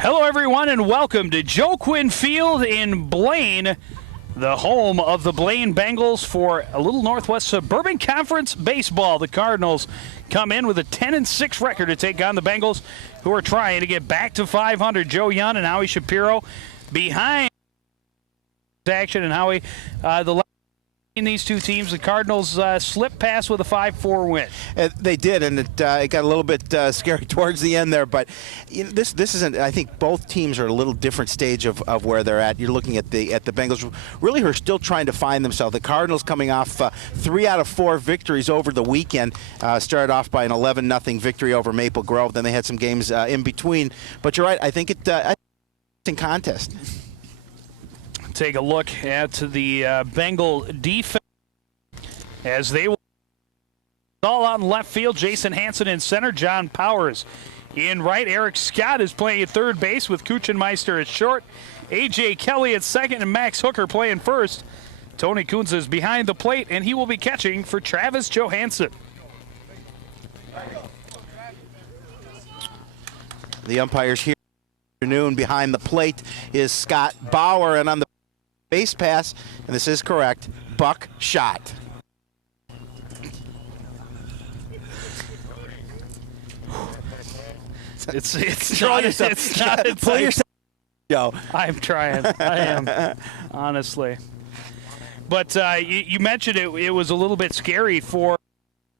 Hello, everyone, and welcome to Joe Quinn Field in Blaine, the home of the Blaine Bengals for a little Northwest Suburban Conference baseball. The Cardinals come in with a 10-6 record to take on the Bengals, who are trying to get back to 500. Joe Young and Howie Shapiro behind action, and Howie, the these two teams, the Cardinals slipped past with a 5-4 win. They did, and it got a little bit scary towards the end there. But you know, this isn't. I think both teams are at a little different stage of where they're at. You're looking at the Bengals, really, who are still trying to find themselves. The Cardinals coming off 3 out of 4 victories over the weekend. Started off by an 11-0 victory over Maple Grove. Then they had some games in between. But you're right. I think it's in contest. Take a look at the Bengal defense as they will all out in left field. Jason Hansen in center, John Powers in right. Eric Scott is playing at third base with KUCHENMEISTER at short. A.J. Kelly at second and Max Hooker playing first. Tony Coon is behind the plate, and he will be catching for Travis Johansson. The umpires here this afternoon behind the plate is Scott Bauer, and on the base pass, and this is correct, Buck shot. It's not. Pull yourself. Yo. I'm trying. I am, honestly. But you mentioned it was a little bit scary for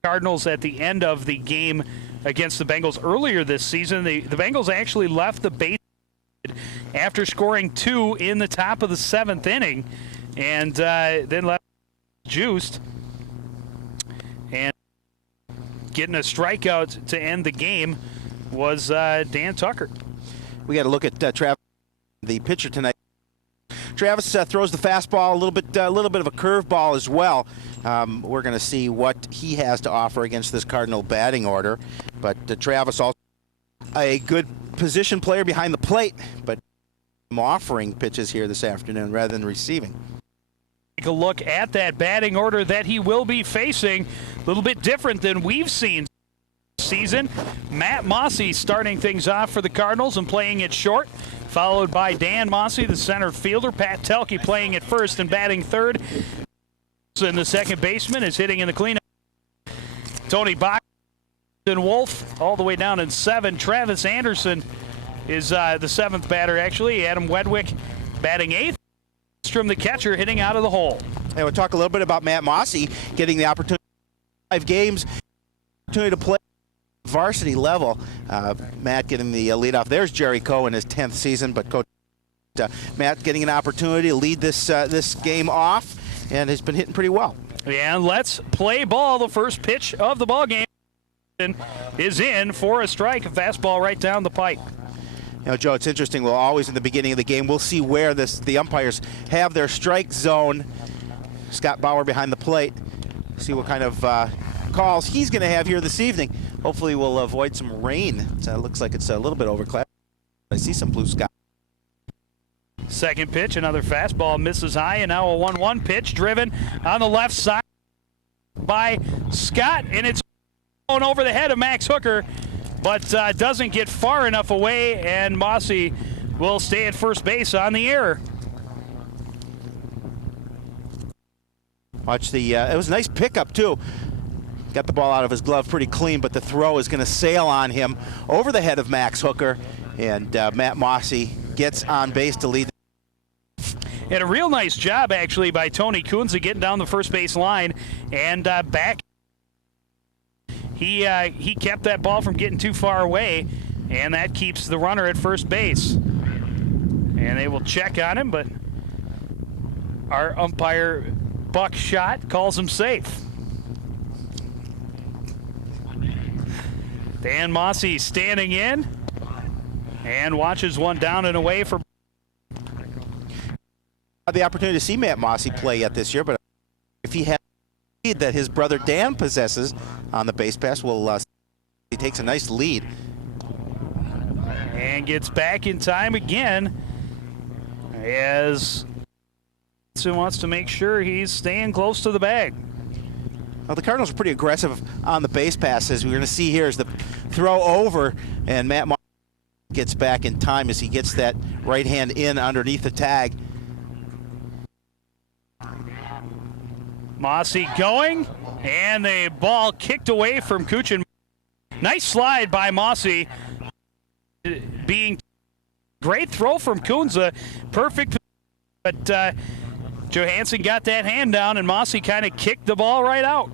Cardinals at the end of the game against the Bengals earlier this season. The Bengals actually left the base after scoring 2 in the top of the 7th inning, and then left juiced and getting a strikeout to end the game was Dan Tucker. We got to look at Travis, the pitcher tonight. Travis throws the fastball, a little bit of a curveball as well. We're going to see what he has to offer against this Cardinal batting order. But Travis also a good position player behind the plate, but offering pitches here this afternoon rather than receiving. Take a look at that batting order that he will be facing. A little bit different than we've seen this season. Matt Mossey starting things off for the Cardinals and playing it short, followed by Dan Mossey, the center fielder. Pat Telke playing it first and batting third. And the second baseman is hitting in the cleanup. Tony Box and Wolf all the way down in 7. Travis Anderson is the 7th batter, actually. Adam Wedwick batting 8th. From the catcher hitting out of the hole. And we'll talk a little bit about Matt Mossey getting the opportunity 5 games, opportunity to play varsity level. Matt getting the lead off. There's Jerry Coe in his 10th season, but Coach Matt getting an opportunity to lead this game off, and has been hitting pretty well. And let's play ball. The first pitch of the ball game is in for a strike. A fastball right down the pipe. You know, Joe, it's interesting. We'll always in the beginning of the game, we'll see where the umpires have their strike zone. Scott Bauer behind the plate. See what kind of calls he's going to have here this evening. Hopefully we'll avoid some rain. It looks like it's a little bit overcast. I see some blue sky. Second pitch, another fastball, misses high, and now a 1-1 pitch driven on the left side by Scott, and it's going over the head of Max Hooker, but doesn't get far enough away, and Mossey will stay at first base on the error. Watch the, it was a nice pickup too. Got the ball out of his glove pretty clean, but the throw is going to sail on him over the head of Max Hooker, and Matt Mossey gets on base to lead. And a real nice job, actually, by Tony Coon getting down the first base line and back. He kept that ball from getting too far away, and that keeps the runner at first base. And they will check on him, but our umpire, Buck Shot, calls him safe. Dan Mossey standing in and watches one down and away for. The opportunity to see Matt Mossey play yet this year, but if he has the lead that his brother Dan possesses on the base pass, he takes a nice lead. And gets back in time again as Hansen wants to make sure he's staying close to the bag. Well, the Cardinals are pretty aggressive on the base passes. We're going to see here is the throw over, and Matt Mossey gets back in time as he gets that right hand in underneath the tag. Mossey going, and the ball kicked away from Kuchen. Nice slide by Mossey. Being great throw from Kunza. Perfect, but Johansson got that hand down, and Mossey kind of kicked the ball right out.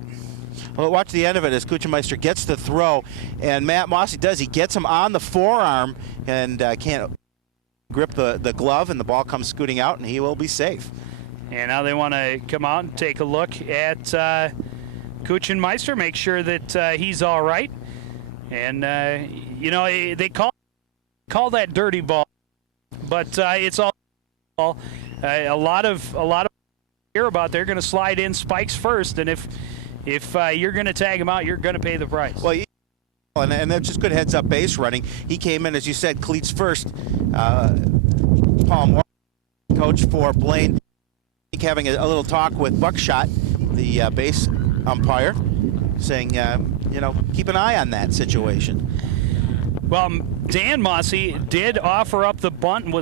Well, watch the end of it as KUCHENMEISTER gets the throw, and Matt Mossey does. He gets him on the forearm and can't grip the glove, and the ball comes scooting out, and he will be safe. And now they want to come out and take a look at KUCHENMEISTER, make sure that he's all right. And, you know, they call that dirty ball, but it's all a lot of hear about they're going to slide in spikes first, and if you're going to tag him out, you're going to pay the price. Well, and that's just good heads-up base running. He came in, as you said, cleats first. Paul Moore, coach for Blaine, having a little talk with Buckshot, the base umpire, saying, you know, keep an eye on that situation. Well, Dan Mossey did offer up the bunt and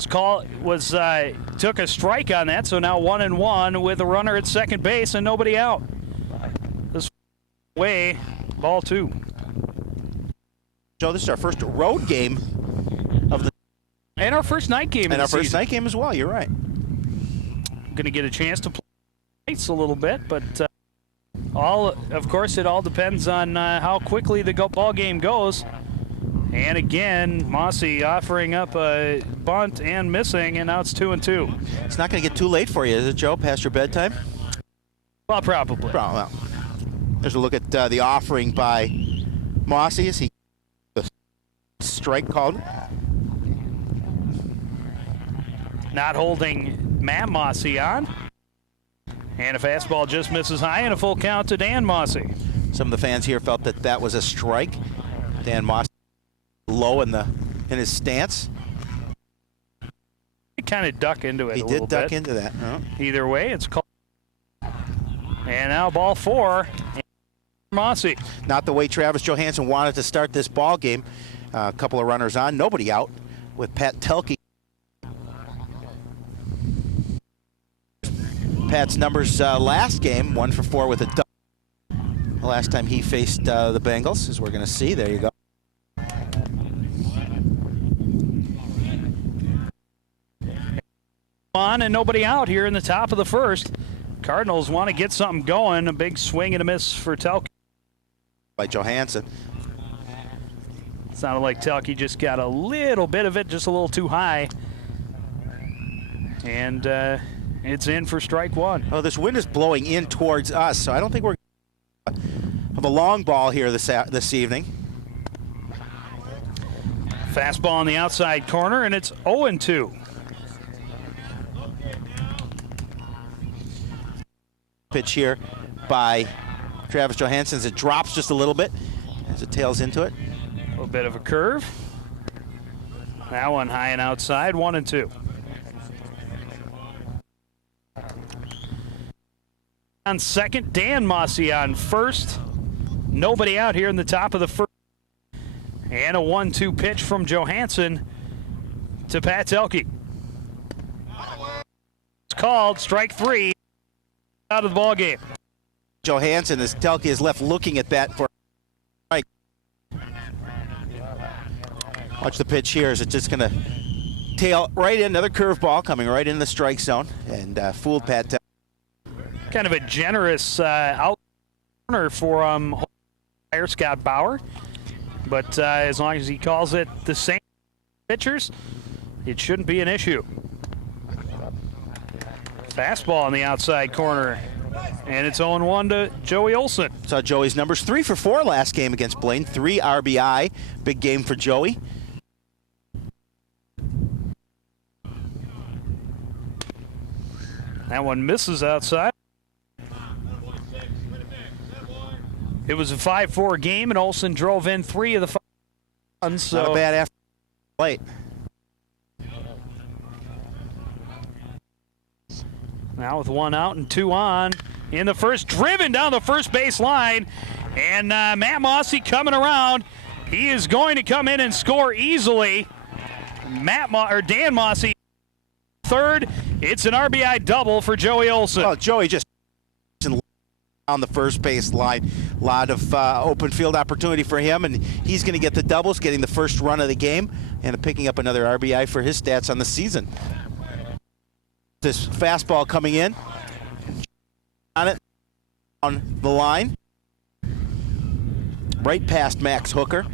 took a strike on that, so now 1-1 with a runner at second base and nobody out. This way, ball 2. Joe, this is our first road game of the and our first night game. And our first night game as well. You're right. Going to get a chance to play nights a little bit, but of course, it all depends on how quickly the ball game goes. And again, Mossey offering up a bunt and missing, and now it's 2-2. It's not going to get too late for you, is it, Joe? Past your bedtime? Well, probably. Well, there's a look at the offering by Mossey as he the strike called. Not holding Matt Mossey on. And a fastball just misses high, and a full count to Dan Mossey. Some of the fans here felt that was a strike. Dan Mossey low in his stance. He kind of duck into it. He a did little duck bit. into that. Oh. Either way, it's called. And now ball 4. Mossey. Not the way Travis Johansson wanted to start this ball game. A couple of runners on, nobody out, with Pat Telke. Pat's numbers last game, 1 for 4 with a double. The last time he faced the Bengals, as we're going to see. There you go. On and nobody out here in the top of the first. Cardinals want to get something going. A big swing and a miss for Telke. By Johansson. Sounded like Telke just got a little bit of it, just a little too high. And it's in for strike 1. Oh, this wind is blowing in towards us, so I don't think we're going to have a long ball here this evening. Fastball on the outside corner, and it's 0-2. Pitch here by Travis Johansson as it drops just a little bit as it tails into it. A little bit of a curve. That one high and outside, 1-2. On second, Dan Mossey on first. Nobody out here in the top of the first. And a 1-2 pitch from Johansson to Pat Telke. It's called strike 3. Out of the ball game. Johansson, as Telke is left looking at that for strike. Watch the pitch here. Is it just going to tail right in? Another curveball coming right in the strike zone and fooled Pat Telke. Kind of a generous out corner for Scott BAUER, but as long as he calls it the same pitchers, it shouldn't be an issue. Fastball on the outside corner, and it's 0-1 to Joey Olson. Saw Joey's numbers 3 for 4 last game against Blaine. 3 RBI. Big game for Joey. That one misses outside. It was a 5-4 game, and Olson drove in 3 of the 5 runs. So not a bad after late. Now with 1 out and 2 on in the first, driven down the first base line, and Matt Mossey coming around. He is going to come in and score easily. Dan Mossey third. It's an RBI double for Joey Olson. Well, Joey just on the first base line. A lot of open field opportunity for him, and he's going to get the doubles, getting the first run of the game, and picking up another RBI for his stats on the season. This fastball coming in on it on the line, right past Max Hooker.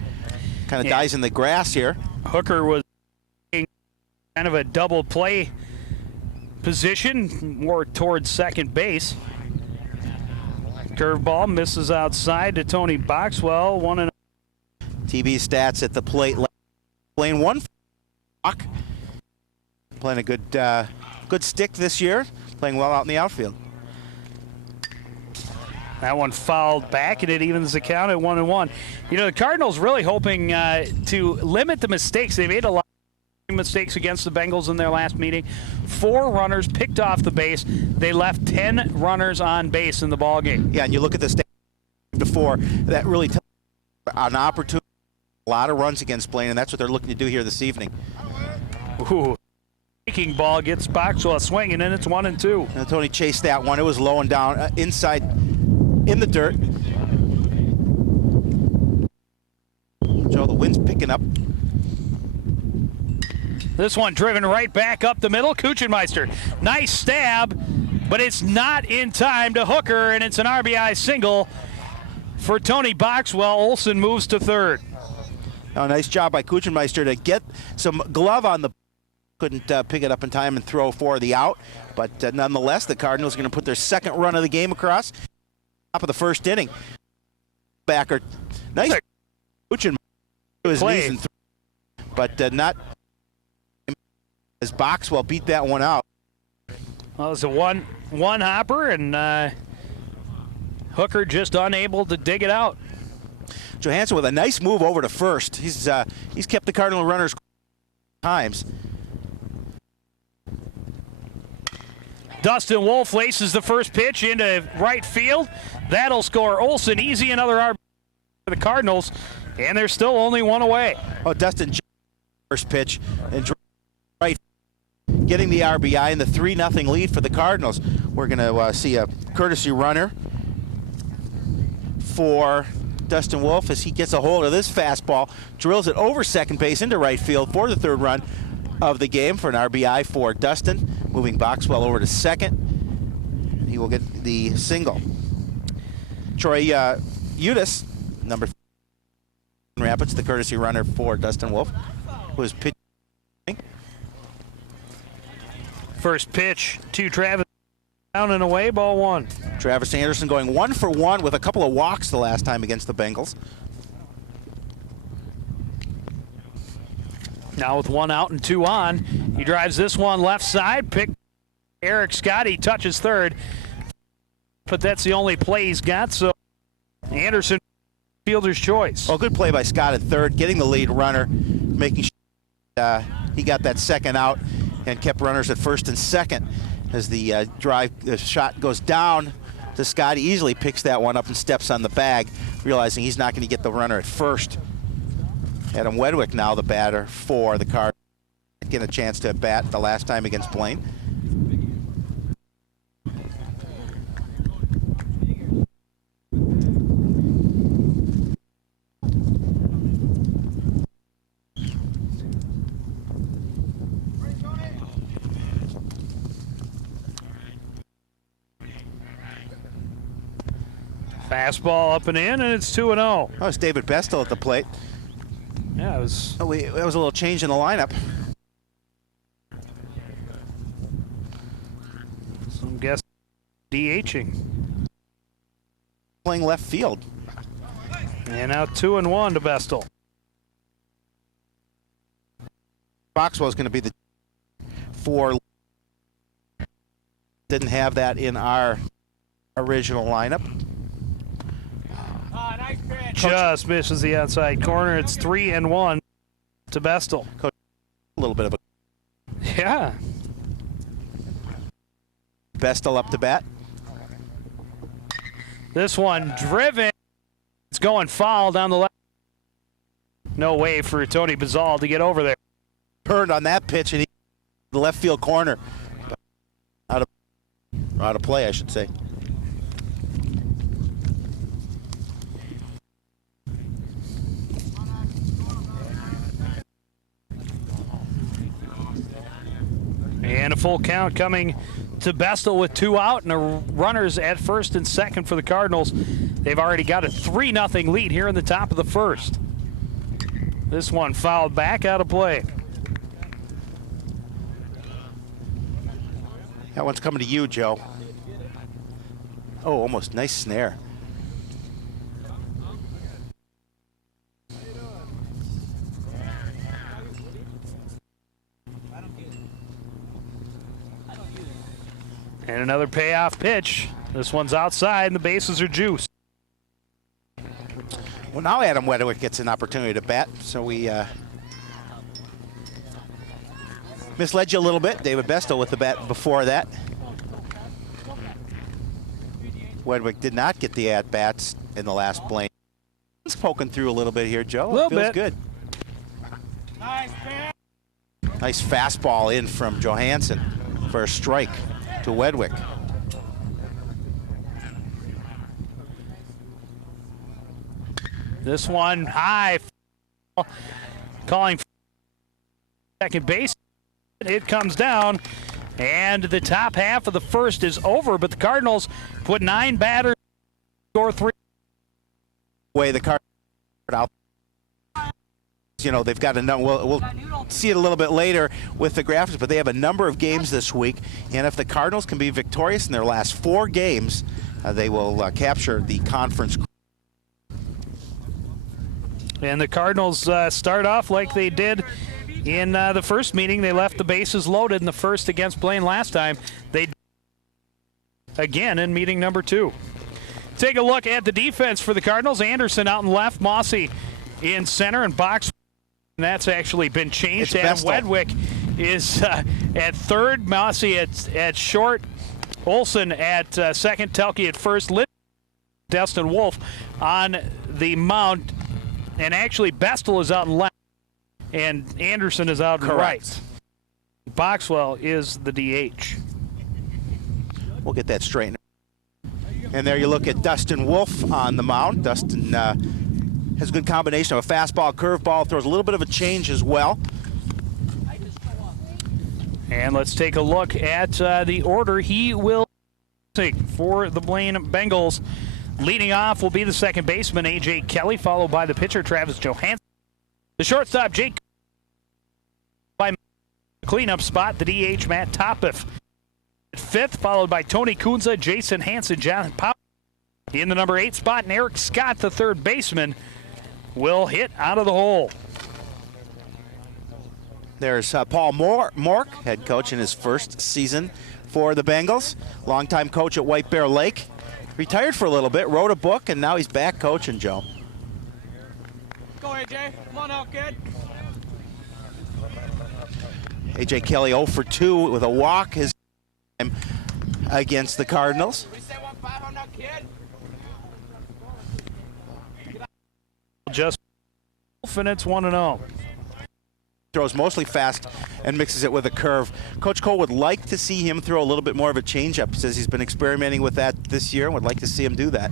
Kind of dies in the grass here. Hooker was in kind of a double play position, more towards second base. Curveball misses outside to Tony Boxwell. 1-0. TB stats at the plate. Blaine one. Playing a good stick this year. Playing well out in the outfield. That one fouled back, and it evens the count at 1-1. You know, the Cardinals really hoping to limit the mistakes. They made a lot of mistakes against the Bengals in their last meeting. 4 runners picked off the base. They left 10 runners on base in the ball game. Yeah, and you look at the stats before, that really tells an opportunity, a lot of runs against Blaine, and that's what they're looking to do here this evening. Ooh. Breaking ball gets Boxwell swinging, and it's 1-2. And Tony chased that one. It was low and down, inside in the dirt. Joe, the wind's picking up. This one driven right back up the middle. Kuchenmeister, nice stab, but it's not in time to Hooker, and it's an RBI single for Tony Boxwell. Olson moves to third. Oh, nice job by Kuchenmeister to get some glove on the. Couldn't pick it up in time and throw for the out, but nonetheless, the Cardinals are going to put their second run of the game across. Top of the first inning. Backer, nice. Kuchenmeister to his knees and but not. As Boxwell beat that one out. Well, it was a one hopper, and Hooker just unable to dig it out. Hansen with a nice move over to first. He's kept the Cardinal runners times. Dustin Wolf laces the first pitch into right field. That'll score Olson easy. Another RBI for the Cardinals, and they're still only one away. Oh, Dustin first pitch and right, getting the RBI and the 3-0 lead for the Cardinals. We're going to see a courtesy runner for Dustin Wolf as he gets a hold of this fastball, drills it over second base into right field for the third run of the game for an RBI for Dustin, moving Boxwell over to second. He will get the single. Troy Udis, number 3 Rapids, the courtesy runner for Dustin Wolf, who is pitching. First pitch to Travis, down and away, ball 1. Travis Anderson going 1 for 1 with a couple of walks the last time against the Bengals. Now with 1 out and 2 on, he drives this one left side. Pick Eric Scott. He touches third, but that's the only play he's got. So Anderson, fielder's choice. Well, good play by Scott at third, getting the lead runner, making sure he got that second out and kept runners at first and second. As the shot goes down to Scott, he easily picks that one up and steps on the bag, realizing he's not going to get the runner at first. Adam Wedwick now the batter for the Cardinals, getting a chance to bat the last time against Blaine. Fastball up and in, and it's 2-0. Oh, it's David Bestul at the plate. Yeah, it was. Oh, that was a little change in the lineup. Some guess DHing. Playing left field. And now 2-1 to Bestul. Boxwell is going to be the 4. Didn't have that in our original lineup. Just misses the outside corner. It's 3-1 to Bestul. Coach, a little bit of a. Yeah. Bestul up to bat. This one driven. It's going foul down the left. No way for Tony Bazal to get over there. turned on that pitch and he the left field corner. Out of play, I should say. And a full count coming to BESTUL with 2 out and a runners at first and second for the Cardinals. They've already got a 3-0 lead here in the top of the first. This one fouled back, out of play. That one's coming to you, Joe. Oh, almost nice snare. And another payoff pitch. This one's outside and the bases are juiced. Well, now Adam Wedwick gets an opportunity to bat, so we misled you a little bit. David BESTUL with the bat before that. Wedwick did not get the at-bats in the last Blaine. He's poking through a little bit here, Joe. A little Feels bit. Good. Nice fastball in from Johansson for a strike to Wedwick. This one high, calling for second base. It comes down, and the top half of the first is over, but the Cardinals put 9 batters, score 3. Way the Cardinals out. You know, they've got a number. We'll see it a little bit later with the graphics, but they have a number of games this week, and if the Cardinals can be victorious in their last 4 games, they will capture the conference. And the Cardinals start off like they did in the first meeting. They left the bases loaded in the first against Blaine last time. They again in meeting number 2. Take a look at the defense for the Cardinals. Anderson out in left, Mossey in center, and BOXWELL. And that's actually been changed. Adam Wedwick is at third, Mossey at short, Olson at second, Telke at first, Dustin Wolf on the mound, and actually BESTUL is out in left, and Anderson is out in right. BOXWELL is the DH. We'll get that straightened. And there you look at Dustin Wolf on the mound. Dustin has a good combination of a fastball, curveball, throws a little bit of a change as well. And let's take a look at the order he will take for the Blaine Bengals. Leading off will be the second baseman, A.J. Kelly, followed by the pitcher, Travis Johansson. The shortstop, Jake. By cleanup spot, the DH, Matt Topiff. At fifth, followed by Tony Kunza, Jason Hansen, Jonathan Powell. In the number 8 spot, and Eric Scott, the third baseman, will hit out of the hole. There's Paul Mork, head coach in his first season for the Bengals. Longtime coach at White Bear Lake. Retired for a little bit, wrote a book, and now he's back coaching, Joe. Go, AJ. Come on out, kid. A.J. Kelly 0 for 2 with a walk his time against the Cardinals. We say 1-5 on that kid. Just and it's 1-0. Throws mostly fast and mixes it with a curve. Coach Cole would like to see him throw a little bit more of a changeup. Says he's been experimenting with that this year and would like to see him do that.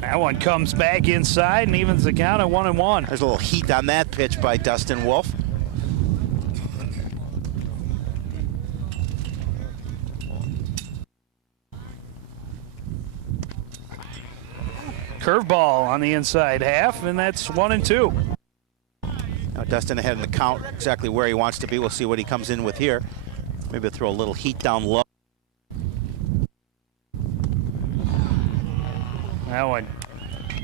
That one comes back inside and evens the count at 1-1. There's a little heat on that pitch by Dustin Wolf. Curveball on the inside half, and that's 1-2. Now Dustin ahead in the count, exactly where he wants to be. We'll see what he comes in with here. Maybe throw a little heat down low. That one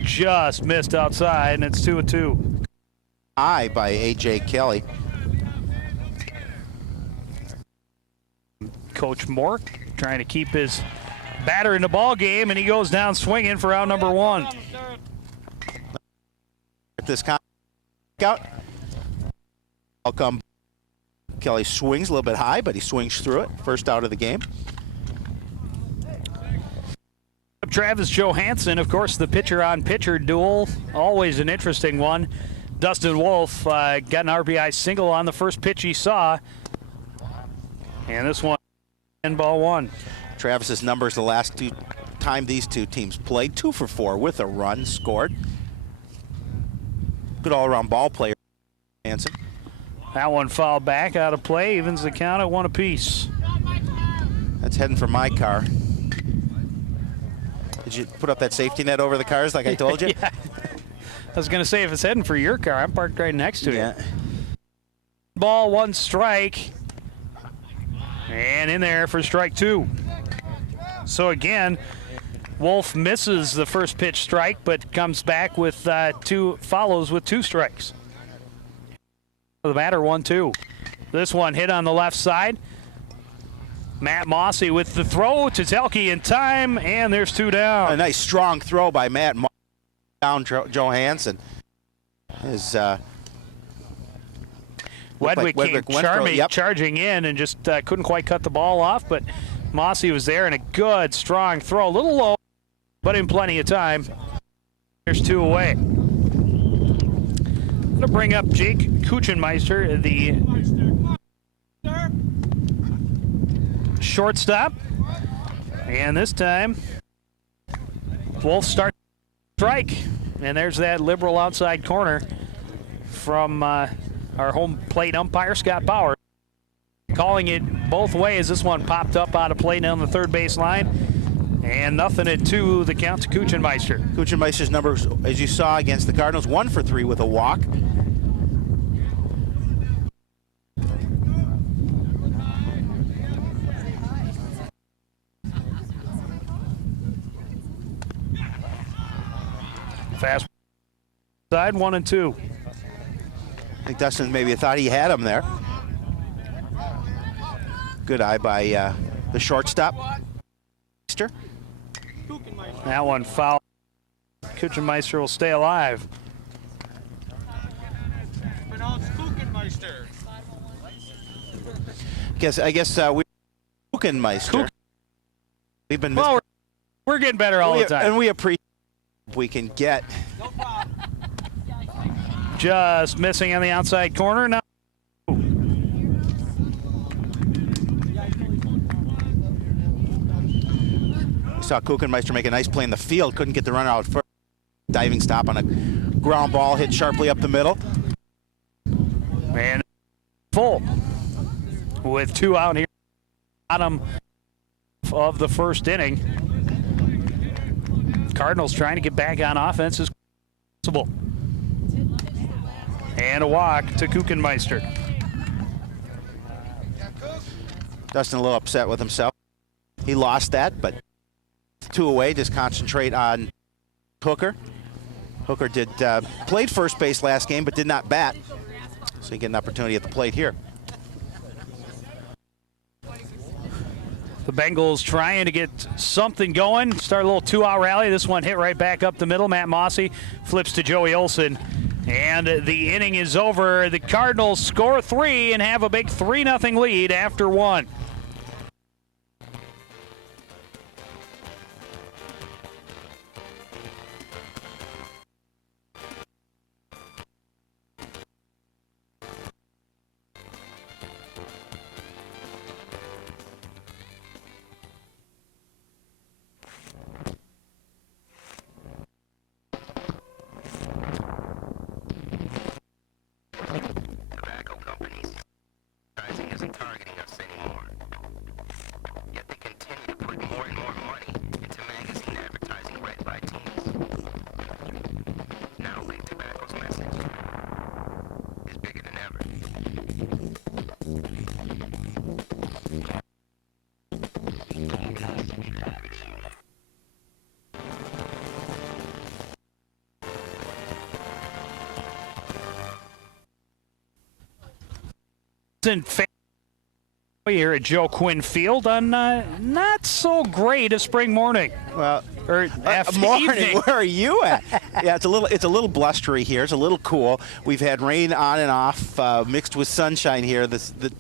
just missed outside, and it's 2-2. High by A.J. Kelly. Coach Mork trying to keep his batter in the ball game, and he goes down swinging for out number 1. At this count out, I'll come. Kelly swings a little bit high, but he swings through it. First out of the game. Travis Johansson, of course, the pitcher-on-pitcher duel, always an interesting one. Dustin Wolf got an RBI single on the first pitch he saw. And this one, ball one. Travis's numbers the last time these two teams played, 2 for 4 with a run scored. Good all-around ball player, Hansen. That one fouled back out of play, evens the count at 1 apiece. That's heading for my car. Did you put up that safety net over the cars like I told you? Yeah. I was going to say, if it's heading for your car, I'm parked right next to it. Ball, 1 strike. And in there for strike 2. So again, Wolf misses the first pitch strike, but comes back with 2 follows with 2 strikes. The batter 1-2. This one hit on the left side. Matt Mossey with the throw to Telke in time, and there's 2 down. A nice strong throw by Matt Mossey down Joe Hansen. His Wedwick came charging in and just couldn't quite cut the ball off, but Mossey was there and a good, strong throw. A little low, but in plenty of time. There's 2 away. I'm going to bring up Jake Kuchenmeister, the shortstop. And this time, Wolf starts strike. And there's that liberal outside corner from our home plate umpire, Scott BAUER. Calling it both ways. This one popped up out of play down the third base line. And nothing at 2, the count to Kuchenmeister. Kuchenmeister's numbers, as you saw against the Cardinals, 1 for 3 with a walk. Fast side, 1-2. I think Dustin maybe thought he had him there. Good eye by the shortstop. That one foul. Kuchenmeister will stay alive. I guess we Kuchenmeister. We've been well, we're getting better all the time, and we appreciate if we can get. Just missing on the outside corner now. Saw Kuchenmeister make a nice play in the field. Couldn't get the run out first. Diving stop on a ground ball, hit sharply up the middle. And full with 2 out here. Bottom of the first inning. Cardinals trying to get back on offense as possible. And a walk to Kuchenmeister. Dustin a little upset with himself. He lost that, but 2 away. Just concentrate on Hooker. Hooker played first base last game, but did not bat. So you get an opportunity at the plate here. The Bengals trying to get something going. Start a little 2-out rally. This one hit right back up the middle. Matt Mossey flips to Joey Olson. And the inning is over. The Cardinals score 3 and have a big 3-0 lead after 1. Here at Joe Quinn Field on not so great a spring morning. Well, or morning. Evening. Where are you at? Yeah, it's a little blustery here. It's a little cool. We've had rain on and off, mixed with sunshine here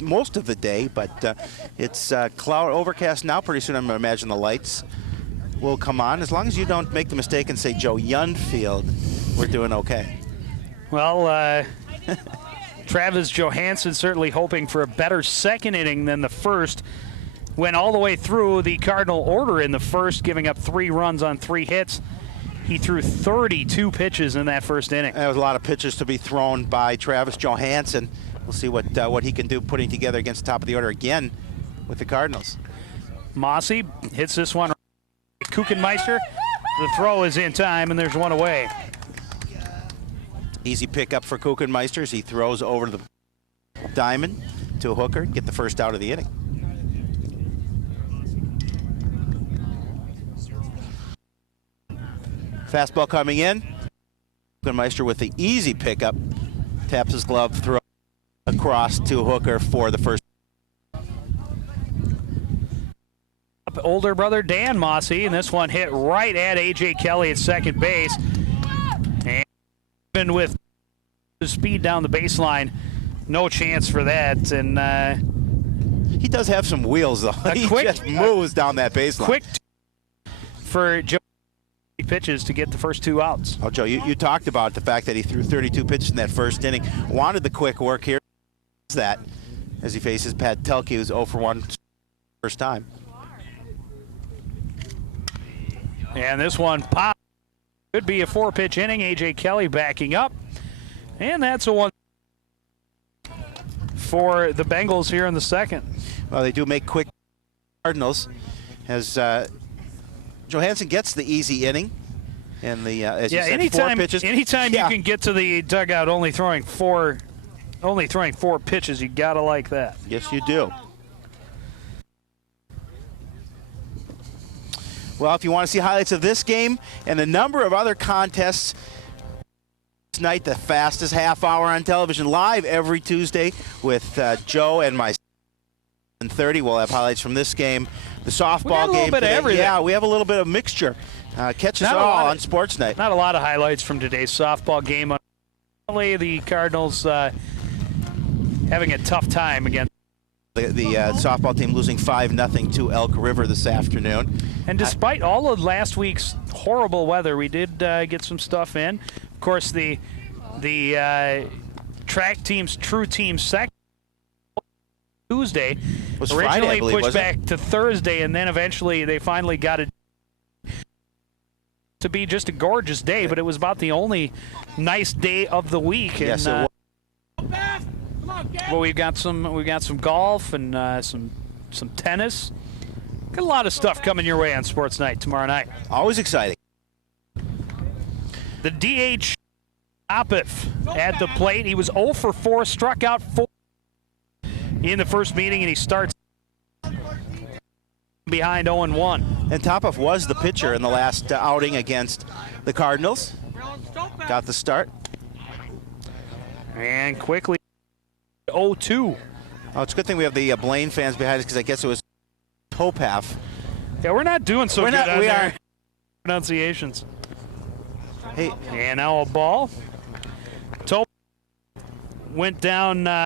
most of the day, but it's cloud overcast now. Pretty soon, I'm going to imagine the lights will come on. As long as you don't make the mistake and say Joe Yun Field, we're doing okay. Well, Travis Johansson certainly hoping for a better second inning than the first. Went all the way through the Cardinal order in the first, giving up 3 runs on 3 hits. He threw 32 pitches in that first inning. There was a lot of pitches to be thrown by Travis Johansson. We'll see what he can do putting together against the top of the order again with the Cardinals. Mossey hits this one. KUCHENMEISTER. The throw is in time, and there's one away. Easy pickup for KUCHENMEISTER as he throws over the diamond to a hooker, get the first out of the inning. Fastball coming in. KUCHENMEISTER with the easy pickup, taps his glove, throw across to hooker for the first. Older brother Dan Mossey, and this one hit right at A.J. Kelly at second base. And even with the speed down the baseline, no chance for that. And he does have some wheels, though. He just moves down that baseline. Quick for Joe pitches to get the first 2 outs. Oh, Joe, you talked about the fact that he threw 32 pitches in that first inning. Wanted the quick work here. That as he faces Pat Telke, who's 0 for 1 first time. And this one pop. Could be a 4-pitch inning. A.J. Kelly backing up. And that's a 1 for the Bengals here in the second. Well, they do make quick Cardinals as Johansson gets the easy inning. And the as you said, 4 pitches. Anytime you can get to the dugout only throwing 4 pitches, you gotta like that. Yes, you do. Well, if you want to see highlights of this game and a number of other contests tonight, the fastest half hour on television, live every Tuesday with Joe and myself. 7:30, we'll have highlights from this game, the softball game today. Yeah, we have a little bit of mixture. Catch us all on Sports Night. Not a lot of highlights from today's softball game. Unfortunately, the Cardinals having a tough time against the softball team losing 5-0 to Elk River this afternoon. And despite all of last week's horrible weather, we did get some stuff in. Of course, the track team's True Team second Tuesday was originally Friday, pushed back to Thursday, and then eventually they finally got it to be just a gorgeous day. But it was about the only nice day of the week. Yes, and, it was. Well, we've got some golf and some tennis. Got a lot of stuff coming your way on Sports Night tomorrow night. Always exciting. The DH Opif at the plate. He was 0 for 4, struck out 4 in the first meeting, and he starts behind 0-1. And Topov was the pitcher in the last outing against the Cardinals. Got the start. And quickly 0-2. Oh, it's a good thing we have the Blaine fans behind us because I guess it was Topaf. Yeah, we're not doing so good on we our are pronunciations. Hey. And now a ball. Topaf went down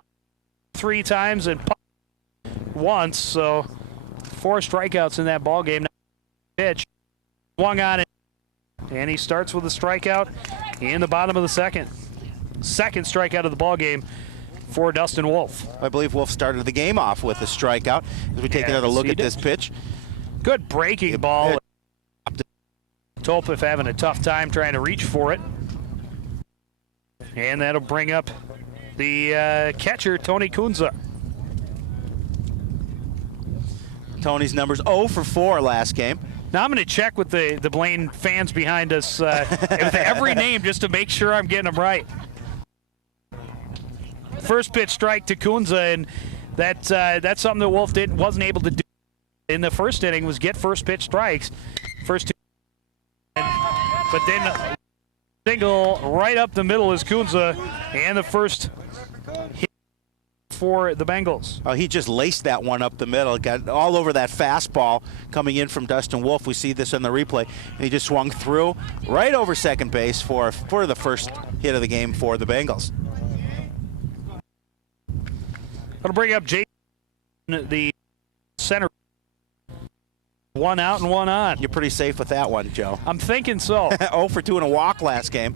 3 times and once, so 4 strikeouts in that ball game. Pitch swung on it, and he starts with a strikeout in the bottom of the second. Second strikeout of the ball game for Dustin Wolf. I believe Wolf started the game off with a strikeout as we take another look at this pitch. Good breaking ball. Topaf having a tough time trying to reach for it. And that'll bring up the catcher, Tony Kunza. Tony's numbers 0 for 4 last game. Now I'm going to check with the Blaine fans behind us with every name just to make sure I'm getting them right. First pitch strike to Kunza, and that's something that Wolf wasn't able to do in the first inning, was get first pitch strikes. First 2. But then single right up the middle is Kunza, and the first hit for the Bengals. Oh, he just laced that one up the middle, got all over that fastball coming in from Dustin Wolf. We see this on the replay. And he just swung through right over second base for the first hit of the game for the Bengals. That'll bring up Jason, the center. 1 out and 1 on. You're pretty safe with that one, Joe. I'm thinking so. 0 for 2 in a walk last game.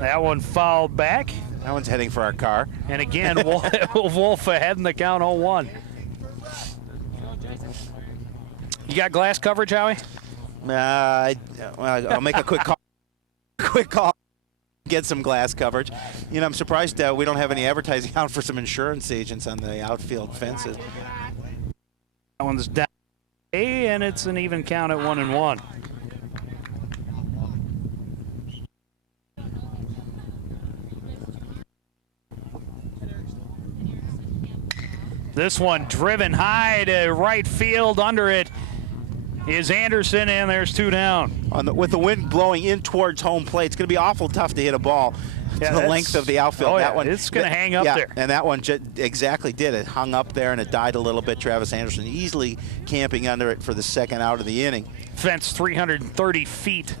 That one fouled back. That one's heading for our car. And again, Wolf ahead in the count 0-1. You got glass coverage, Howie? I'll make a quick call. Get some glass coverage. You know, I'm surprised we don't have any advertising out for some insurance agents on the outfield fences. That one's down, and it's an even count at 1-1. This one driven high to right field. Under it is Anderson, and there's 2 down. With the wind blowing in towards home plate, it's going to be awful tough to hit a ball to the length of the outfield. Oh, that one, it's going to hang up there. And that one exactly did. It hung up there, and it died a little bit. Travis Anderson easily camping under it for the second out of the inning. Fence 330 feet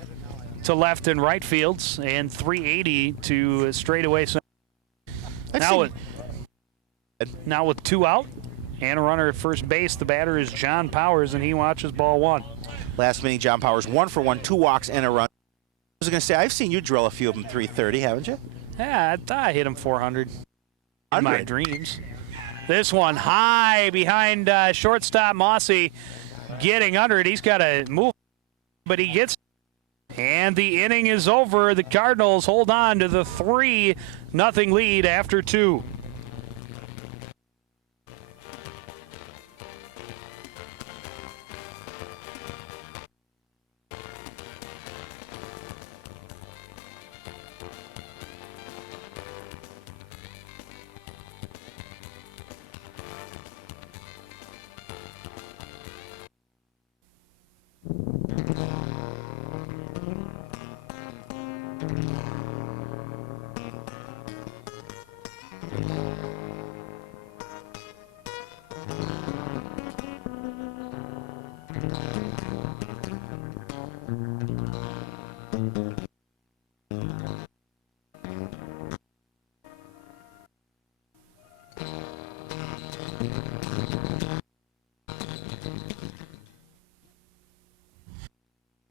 to left and right fields, and 380 to straightaway center. Now with 2 out and a runner at first base, the batter is John Powers, and he watches ball 1. Last inning, John Powers 1 for 1, 2 walks and a run. I was going to say, I've seen you drill a few of them 330, haven't you? Yeah, I hit him 400 in my dreams. This one high behind shortstop Mossey, getting under it. He's got to move, but he gets it. And the inning is over. The Cardinals hold on to the 3-0 lead after 2.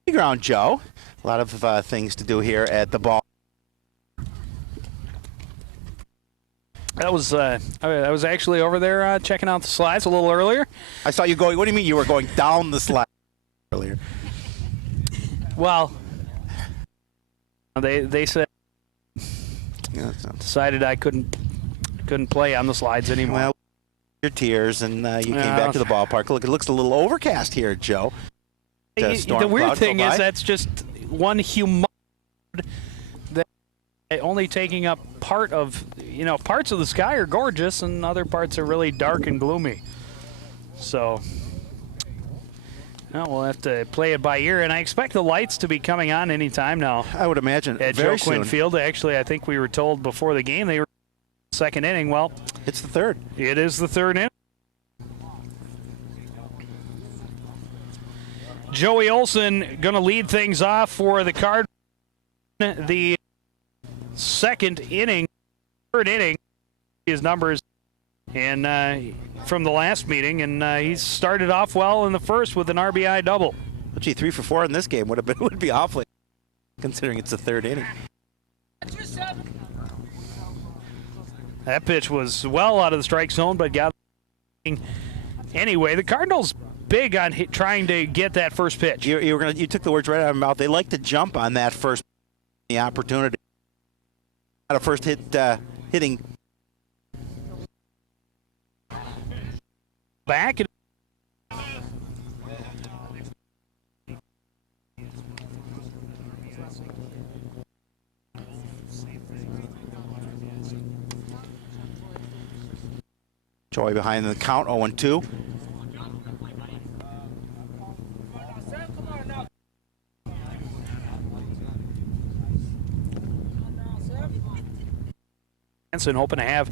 Ground, Joe. A lot of things to do here at the ball. I was actually over there checking out the slides a little earlier. I saw you going. What do you mean you were going down the slide earlier? Well, they said decided I couldn't play on the slides anymore. Well, your tears, and you came back to the ballpark. Look, it looks a little overcast here, Joe. The weird thing is that's just one humongous that only taking up part of, parts of the sky are gorgeous and other parts are really dark and gloomy. So we'll have to play it by ear, and I expect the lights to be coming on any time now. I would imagine at very Joe Quinn soon. Field. Actually, I think we were told before the game they were second inning. Well, it's the third. It is the third inning. Joey Olson going to lead things off for the Cardinals. The third inning, his numbers and from the last meeting, and he started off well in the first with an RBI double. Gee, 3 for 4 in this game would be awfully, considering it's the third inning. That pitch was well out of the strike zone, but got anyway. The Cardinals big on trying to get that first pitch. You took the words right out of my mouth. They like to jump on that first opportunity. Got a first hitting back. Joey behind the count, 0-2. Hansen hoping to have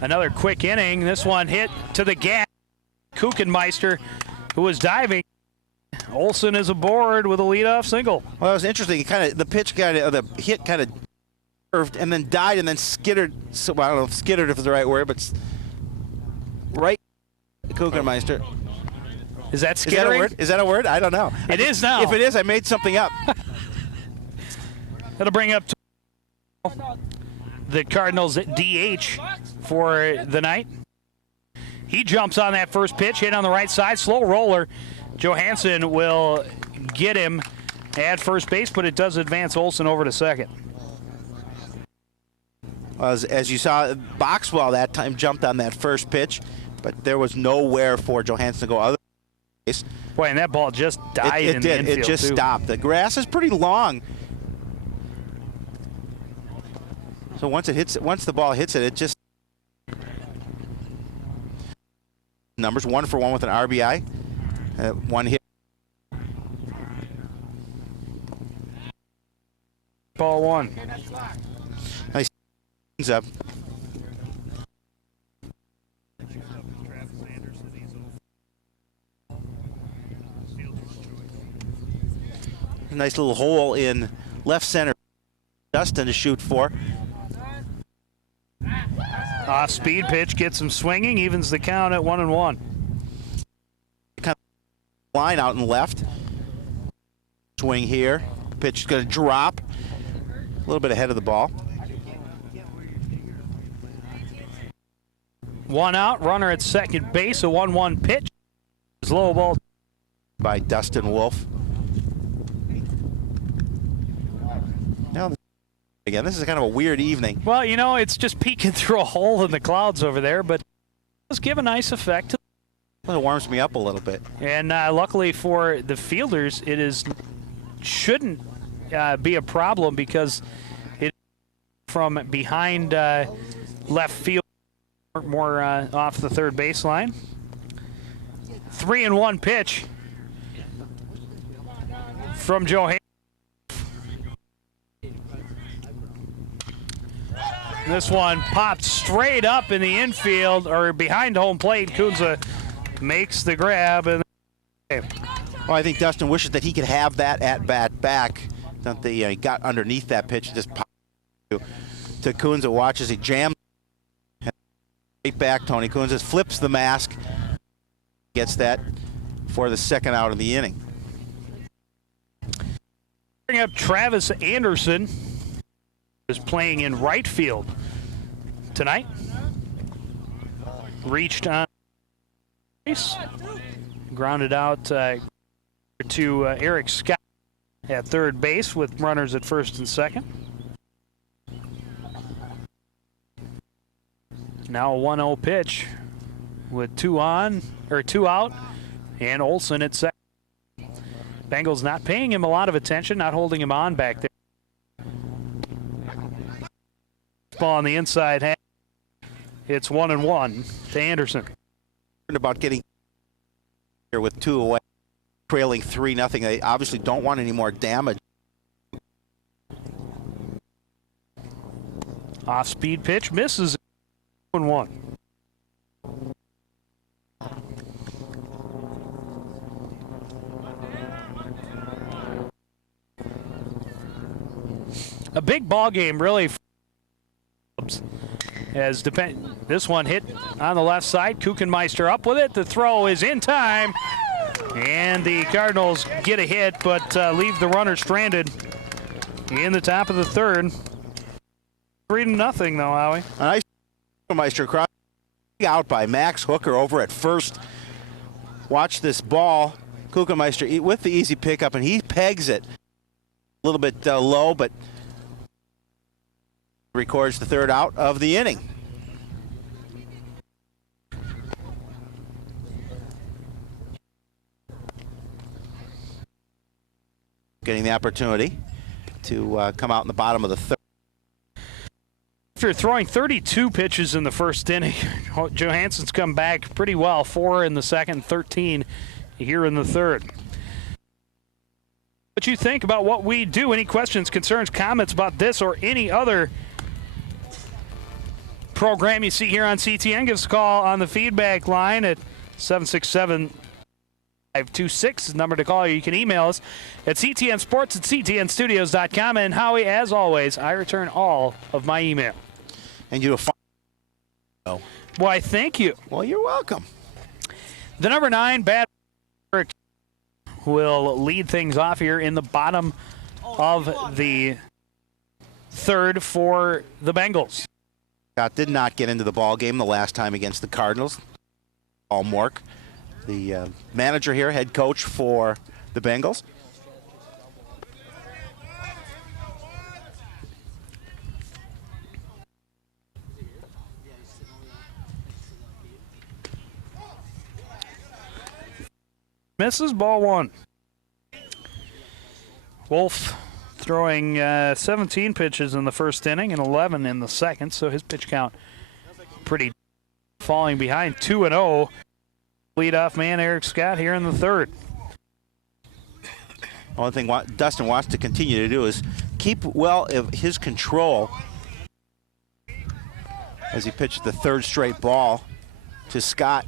another quick inning. This one hit to the gap. KUCHENMEISTER, who was diving. Olson is aboard with a leadoff single. Well, it was interesting. The hit kind of curved and then died and then skittered. So I don't know if skittered is the right word, but right. KUCHENMEISTER. Is that skittering? Is that a word? I don't know. It is now. If it is, I made something up. That'll bring up the Cardinals at DH for the night. He jumps on that first pitch, hit on the right side, slow roller. Hansen will get him at first base, but it does advance Olson over to second. As you saw, Boxwell that time jumped on that first pitch, but there was nowhere for Hansen to go other base. Boy, and that ball just died in the infield. It just stopped. The grass is pretty long. So once the ball hits it, it just numbers 1 for 1 with an RBI, 1 hit. Ball 1. Nice up. A nice little hole in left center. Dustin to shoot for. Speed pitch gets him swinging, evens the count at 1-1. Kind of line out and left. Swing here. Pitch is going to drop. A little bit ahead of the ball. 1 out, runner at second base, a 1-1 pitch. Low ball by Dustin Wolf. Now, again, this is kind of a weird evening. Well, you know, it's just peeking through a hole in the clouds over there, but it does give a nice effect. It warms me up a little bit. And luckily for the fielders, shouldn't be a problem because it from behind left field, more off the third baseline. 3-1 pitch from Hansen. This one popped straight up in the infield or behind home plate. Coon makes the grab. And well, I think Dustin wishes that he could have that at bat back. That he got underneath that pitch, just popped to Coon. Watches he jams right back. Tony Coon just flips the mask, gets that for the second out of the inning. Bring up Travis Anderson. Is playing in right field tonight. Reached on base, grounded out to Eric Scott at third base with runners at first and second. Now a 1-0 pitch with 2 out, and Olson at second. Bengals not paying him a lot of attention, not holding him on back there. Ball on the inside half. It's 1-1 to Anderson. About getting here with 2 away, trailing 3-0. They obviously don't want any more damage. Off-speed pitch misses. 1-1. A big ball game, really. As this one hit on the left side, KUCHENMEISTER up with it. The throw is in time, and the Cardinals get a hit, but leave the runner stranded in the top of the third. 3-0 though, Howie. Nice KUCHENMEISTER cross out by Max Hooker over at first. Watch this ball. KUCHENMEISTER with the easy pickup, and he pegs it a little bit low, but records the third out of the inning. Getting the opportunity to come out in the bottom of the third. After throwing 32 pitches in the first inning, Hansen's come back pretty well. 4 in the second, 13 here in the third. What you think about what we do? Any questions, concerns, comments about this or any other program you see here on CTN, give us a call on the feedback line at 767-526 is the number to call. You can email us at ctnsports@ctnstudios.com. And Howie, as always, I return all of my email. And you will. Why, thank you. Well, you're welcome. The number 9 bat will lead things off here in the bottom of the third for the Bengals. Scott did not get into the ball game the last time against the Cardinals. Paul Mork, the manager here, head coach for the Bengals. Misses, ball one. Wolf throwing 17 pitches in the first inning and 11 in the second, so his pitch count pretty falling behind 2-0. Leadoff man Eric Scott here in the third. One thing Dustin wants to continue to do is keep well of his control as he pitched the third straight ball to Scott.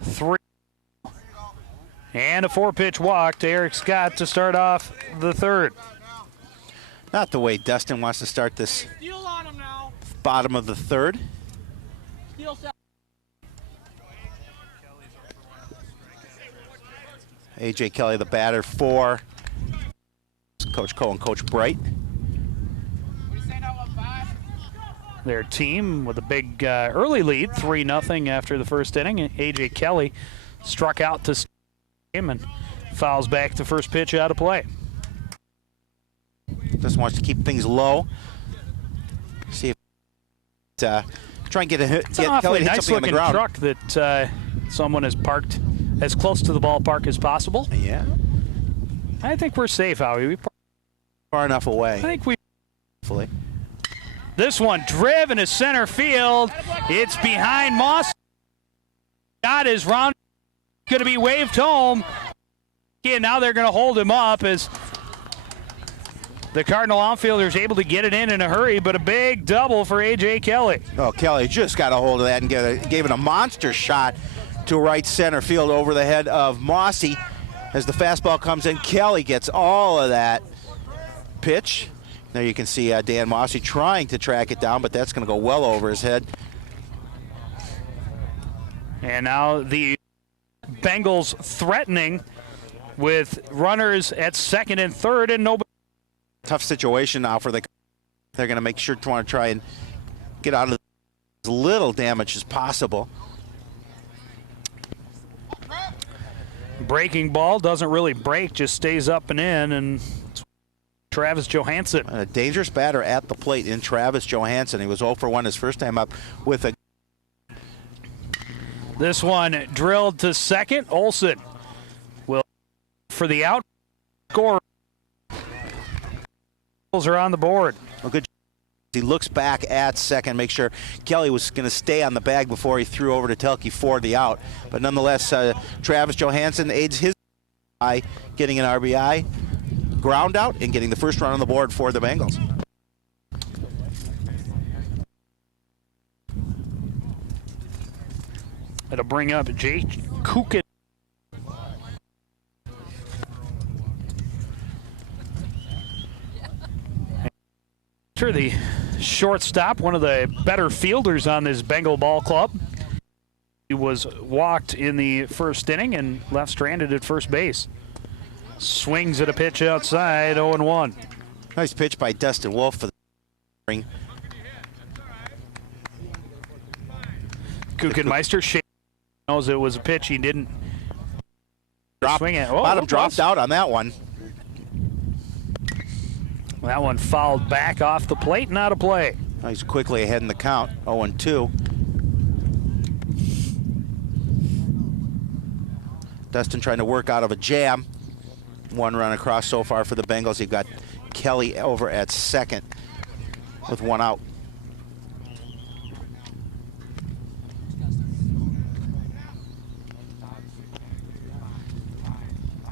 Three. And a 4-pitch walk to Eric Scott to start off the third. Not the way Dustin wants to start this Steal on him now. bottom of the third. Steal set. A.J. Kelly, the batter for Coach Cohen, Coach Bright. What do you say now, 1-5? Their team with a big early lead, 3-0 after the first inning. A.J. Kelly struck out to him and fouls back the first pitch out of play. Just wants to keep things low. See if try and get Kelly to hit Nice something on the looking ground. truck that someone has parked as close to the ballpark as possible. Yeah, I think we're safe, Howie. far enough away. I think we. Hopefully. This one driven to center field. It's behind Moss. Got his round. Going to be waved home. And now they're going to hold him up as the Cardinal outfielder is able to get it in a hurry, but a big double for A.J. Kelly. Oh, Kelly just got a hold of that and gave it a monster shot to right center field over the head of Mossey. As the fastball comes in, Kelly gets all of that pitch. There you can see Dan Mossey trying to track it down, but that's going to go well over his head. And now the Bengals threatening with runners at second and third and nobody. Tough situation now for the. They're going to make sure to want to try and get out of as little damage as possible. Breaking ball doesn't really break, just stays up and in, and Travis Johansson. A dangerous batter at the plate in Travis Johansson. He was 0 for 1 his first time up with a. This one drilled to second. Olson will for the out. Score. Are on the board. Well, good. He looks back at second, make sure Kelly was going to stay on the bag before he threw over to Telke for the out. But nonetheless, Travis Johansson aids his by getting an RBI, ground out, and getting the first run on the board for the Bengals. It'll bring up Jake Kuchen. The shortstop, one of the better fielders on this Bengal ball club. He was walked in the first inning and left stranded at first base. Swings at a pitch outside, 0-1. Nice pitch by Dustin Wolf for the ring. Kuchenmeister knows it was a pitch he didn't swing at. Bottom dropped out on that one. That one fouled back off the plate and out of play. He's quickly ahead in the count, 0-2. Dustin trying to work out of a jam. One run across so far for the Bengals. You've got Kelly over at second with one out.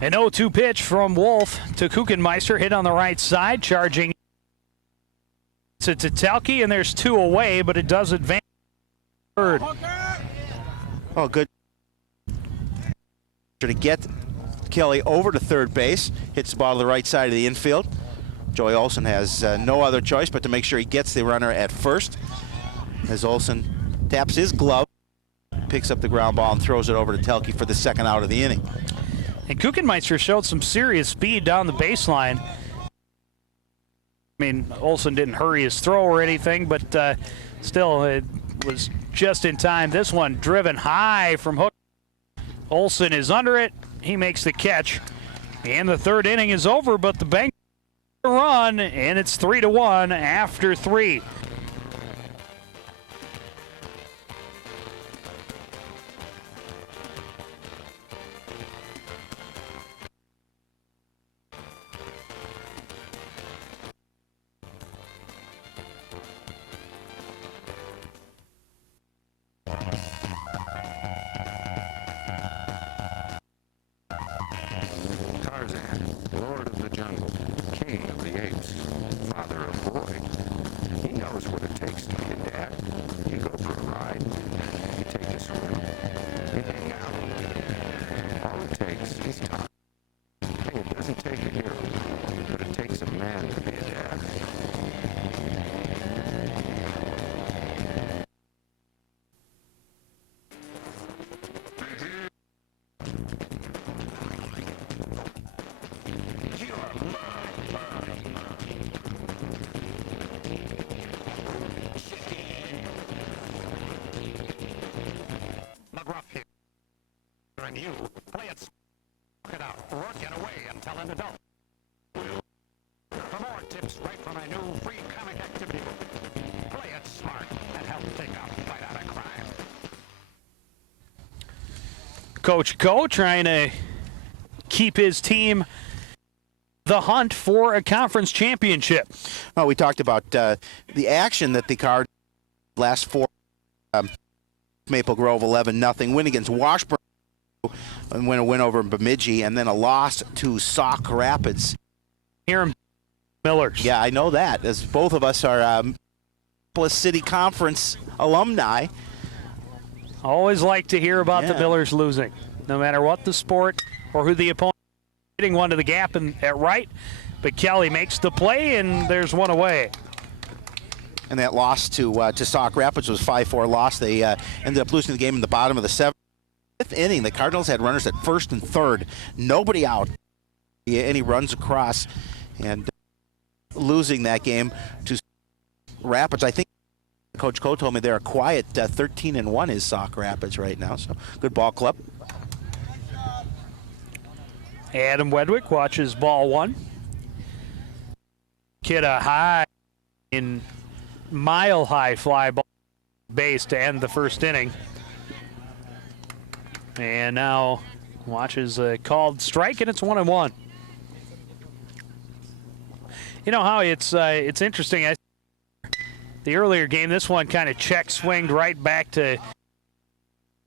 An 0-2 pitch from Wolf to Kuchenmeister, hit on the right side, charging to Telke, and there's two away, but it does advance third. Oh, good. To get Kelly over to third base, hits the ball to the right side of the infield. Joey Olson has no other choice but to make sure he gets the runner at first. As Olson taps his glove, picks up the ground ball and throws it over to Telke for the second out of the inning. And KUCHENMEISTER showed some serious speed down the baseline. I mean, Olson didn't hurry his throw or anything, but still, it was just in time. This one driven high from hook. Olson is under it. He makes the catch. And the third inning is over, but the Bengals run, and it's 3-1 after 3. Tarzan, Lord of the Jungle, King of the Apes, Father of Roy. He knows what it takes to be a dad. You go for a ride, you take a swim, you hang out. All it takes is time. Hey, it doesn't take a hero, but it takes a man to be a dad. And you play it, work it out, work it away until an adult. For more tips right from my new free comic activity book, play it smart and help take a fight out of crime. Coach Co trying to keep his team the hunt for a conference championship. Well, we talked about the action that the Cards last 4 Maple Grove 11-0 win against Washburn. And win a win over Bemidji, and then a loss to Sauk Rapids. Here, Millers. Yeah, I know that, as both of us are City Conference alumni. Always like to hear about the Millers losing, no matter what the sport or who the opponent is. Hitting one to the gap at right, but Kelly makes the play, and there's one away. And that loss to Sauk Rapids was 5-4 loss. They ended up losing the game in the bottom of the 7th inning. The Cardinals had runners at first and third, nobody out. Any runs across, and losing that game to Rapids. I think Coach Co told me they're a quiet 13-1 is Sauk Rapids right now. So good ball club. Adam Wedwick watches ball 1. Hit a high in mile-high fly ball base to end the first inning. And now watches a called strike, and it's 1-1. You know how it's interesting. The earlier game, this one kind of check swinged right back to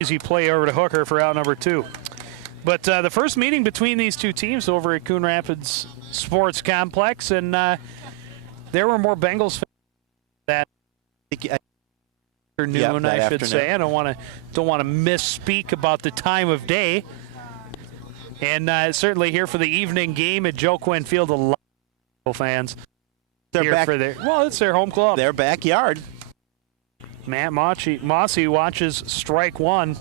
easy play over to Hooker for out number 2. But the first meeting between these two teams over at Coon Rapids Sports Complex, and there were more Bengals fans that afternoon, I should say. I don't want to misspeak about the time of day. And certainly here for the evening game at Joe Quinn Field, a lot of fans. They're back. Well, it's their home club. Their backyard. Matt Mossey watches strike 1.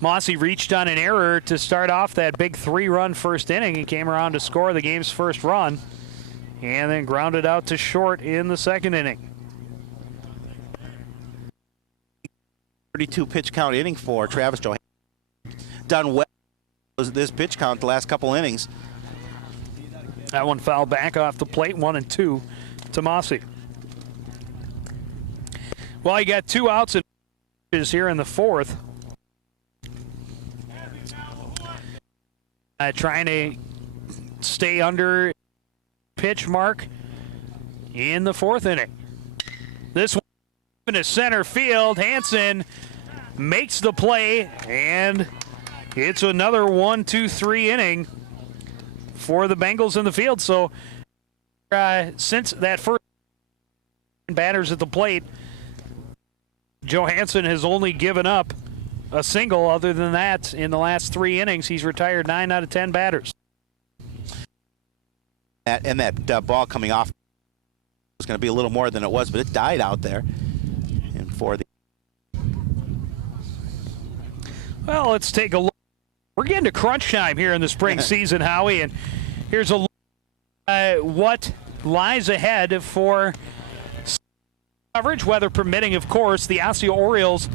Mossey reached on an error to start off that big 3-run first inning. He came around to score the game's first run, and then grounded out to short in the second inning. 32 pitch count inning for Travis Johansson. Done well this pitch count the last couple innings. That one fouled back off the plate, 1-2 to Mossey. Well, he got 2 outs and here in the 4th. Trying to stay under pitch mark in the 4th inning. This one into center field. Hansen makes the play, and it's another 1-2-3 inning for the Bengals in the field. So since that first batters at the plate, Johansson has only given up a single. Other than that, in the last 3 innings, he's retired 9 out of 10 batters. And that ball coming off was going to be a little more than it was, but it died out there. And for the well, let's take a look We're getting to crunch time here in the spring season, Howie, and here's a look at what lies ahead for coverage, weather permitting, of course. The Osseo Orioles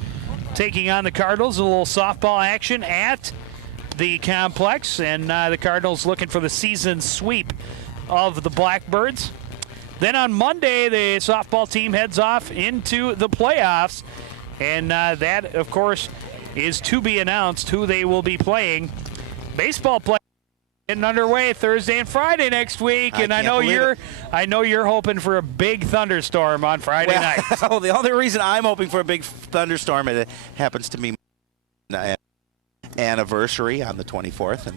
taking on the Cardinals. A little softball action at the complex, and the Cardinals looking for the season sweep of the Blackbirds. Then on Monday, the softball team heads off into the playoffs, and that, of course, is to be announced who they will be playing. Baseball play getting underway Thursday and Friday next week, and I know you're hoping for a big thunderstorm on Friday night. Well, the only reason I'm hoping for a big thunderstorm, it happens to be my anniversary on the 24th,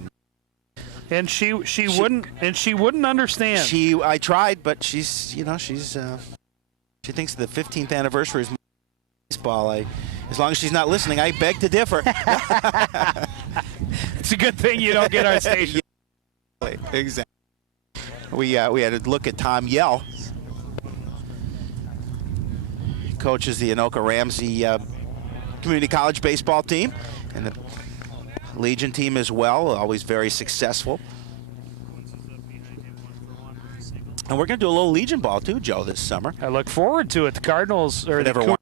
and she wouldn't understand. I tried, but she's she thinks the 15th anniversary is baseball. As long as she's not listening, I beg to differ. It's a good thing you don't get our station. Exactly. We had to look at Tom Yell. He coaches the Anoka Ramsey Community College baseball team and the Legion team as well, always very successful. And we're going to do a little Legion ball too, Joe, this summer. I look forward to it. The Cardinals, or the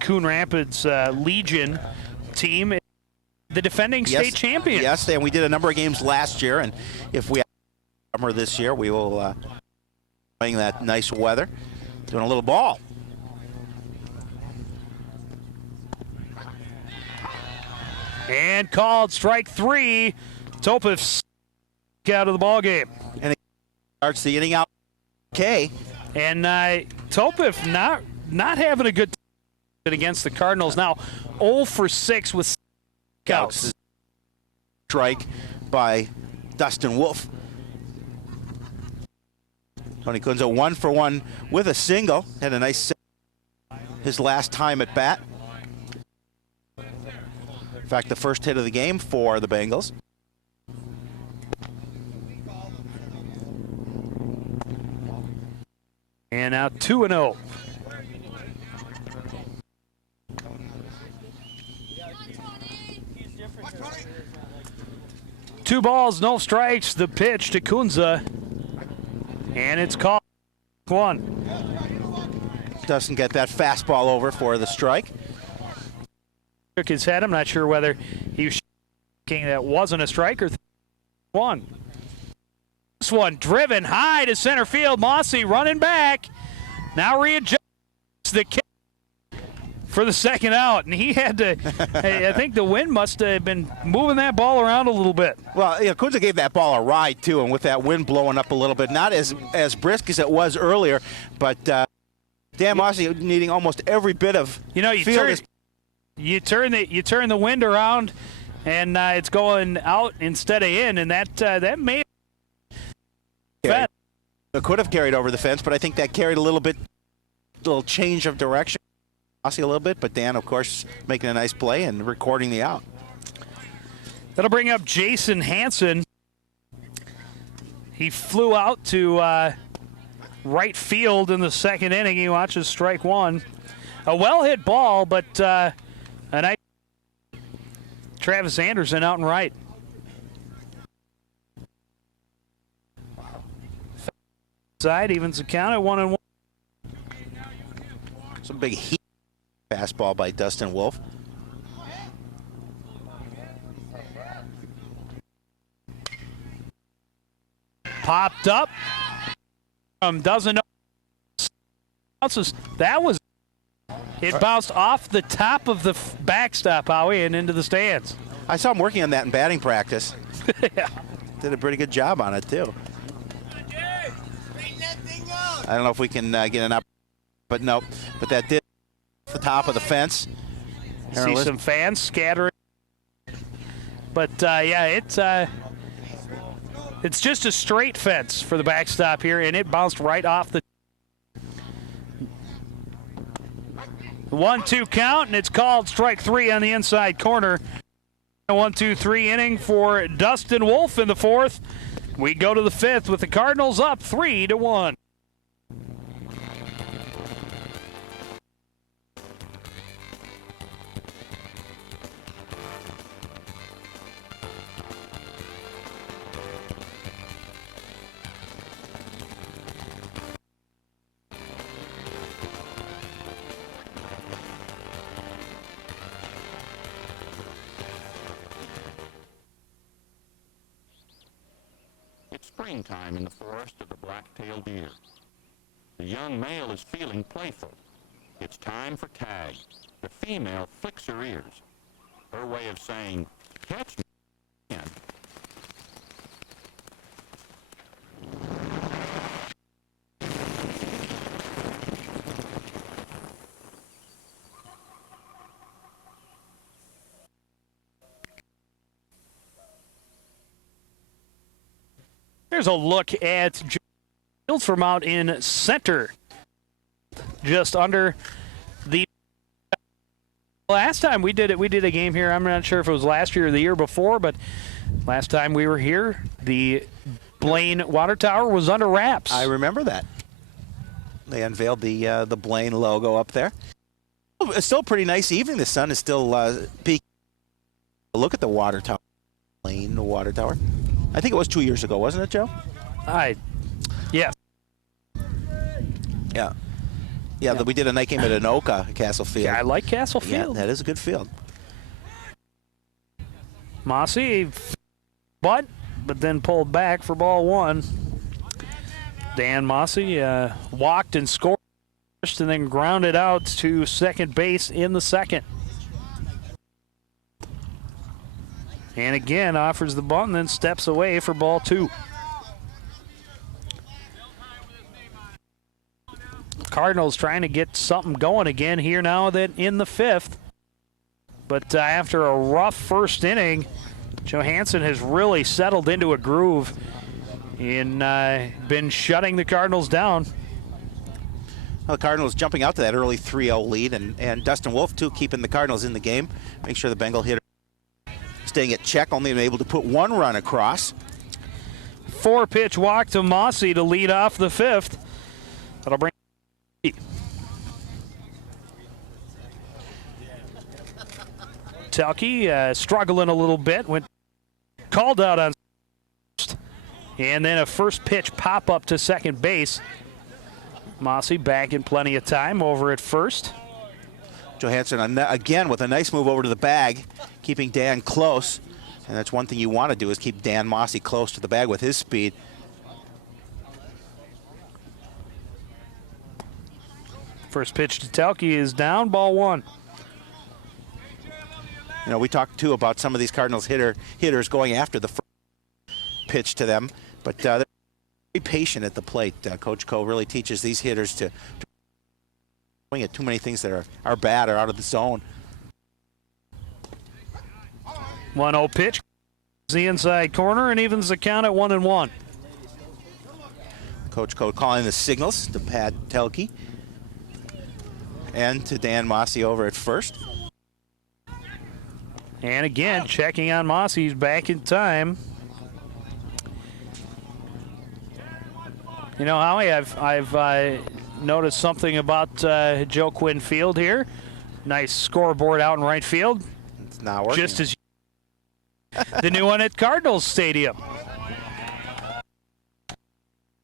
Coon Rapids Legion team, the defending state champions. Yes, and we did a number of games last year, and if we have summer this year, we will playing that nice weather, doing a little ball. And called strike 3. Topif out of the ball game. And it starts the inning out. Okay. And Topif not having a good time against the Cardinals. Now 0 for 6 with outs. Strike by Dustin Wolf. Tony Kunza 1 for 1 with a single. Had a nice his last time at bat. In fact, the first hit of the game for the Bengals. And now 2-0. Two balls, no strikes. The pitch to Kunza. And it's called 1. Doesn't get that fastball over for the strike. Shook his head. I'm not sure whether he was thinking that wasn't a strike or 1. This one driven high to center field. Mossey running back. Now readjusts the kick for the second out, and he had to. I think the wind must have been moving that ball around a little bit. Well, Kunza gave that ball a ride too, and with that wind blowing up a little bit, not as brisk as it was earlier, but Dan Mossey needing almost every bit of field. You turn the wind around, and it's going out instead of in, and that may. It could have carried over the fence, but I think that carried a little change of direction. Mossey a little bit, but Dan, of course, making a nice play and recording the out. That'll bring up Jason Hansen. He flew out to right field in the second inning. He watches strike 1. A well-hit ball, but a nice Travis Anderson out and right. Side evens the count at 1-1. Some big heat fastball by Dustin Wolf. Popped up. Doesn't know. That was. It bounced off the top of the backstop, Howie, and into the stands. I saw him working on that in batting practice. Yeah. Did a pretty good job on it, too. I don't know if we can get an up, but no. But that did the top of the fence. See some fans scattering. But, yeah, it's just a straight fence for the backstop here, and it bounced right off the 1-2 count, and it's called strike 3 on the inside corner. 1-2-3 inning for Dustin Wolf in the 4th. We go to the 5th with the Cardinals up 3-1. It's springtime in the forest of the black-tailed deer. The young male is feeling playful. It's time for tag. The female flicks her ears. Her way of saying, catch me. There's a look at Fields from out in center. Just under the last time we did a game here. I'm not sure if it was last year or the year before, but last time we were here, the Blaine water tower was under wraps. I remember that. They unveiled the Blaine logo up there. It's still a pretty nice evening. The sun is still peaking. Look at the water tower. Blaine water tower. I think it was 2 years ago, wasn't it, Joe? Yeah. Yeah, we did a night game at Anoka, Castle Field. Yeah, I like Castle Field. Yeah, that is a good field. Mossey, but then pulled back for ball one. Dan Mossey walked and scored and then grounded out to second base in the second. And again, offers the bunt and then steps away for ball two. Cardinals trying to get something going again here now that in the fifth. But after a rough first inning, Johansson has really settled into a groove and been shutting the Cardinals down. Well, the Cardinals jumping out to that early 3-0 lead, and Dustin Wolf, too, keeping the Cardinals in the game. Make sure the Bengal hitter staying at check, only able to put one run across. 4-pitch walk to Mossey to lead off the fifth. That'll bring Telke struggling a little bit, went called out on first, and then a first pitch pop up to second base. Mossey back in plenty of time over at first. Johansson again with a nice move over to the bag, keeping Dan close. And that's one thing you want to do is keep Dan Mossey close to the bag with his speed. First pitch to Telke is down, ball one. You know, we talked too about some of these Cardinals hitters going after the first pitch to them, but they're very patient at the plate. Coach Co really teaches these hitters to swing at too many things that are bad or out of the zone. 1-0 pitch, the inside corner, and evens the count at 1-1. Coach Co calling the signals to Pat Telke and to Dan Mossey over at first. And again, checking on Mossey, he's back in time. You know, Howie, I've noticed something about Joe Quinn Field here. Nice scoreboard out in right field. It's not working. Just as the new one at Cardinals Stadium.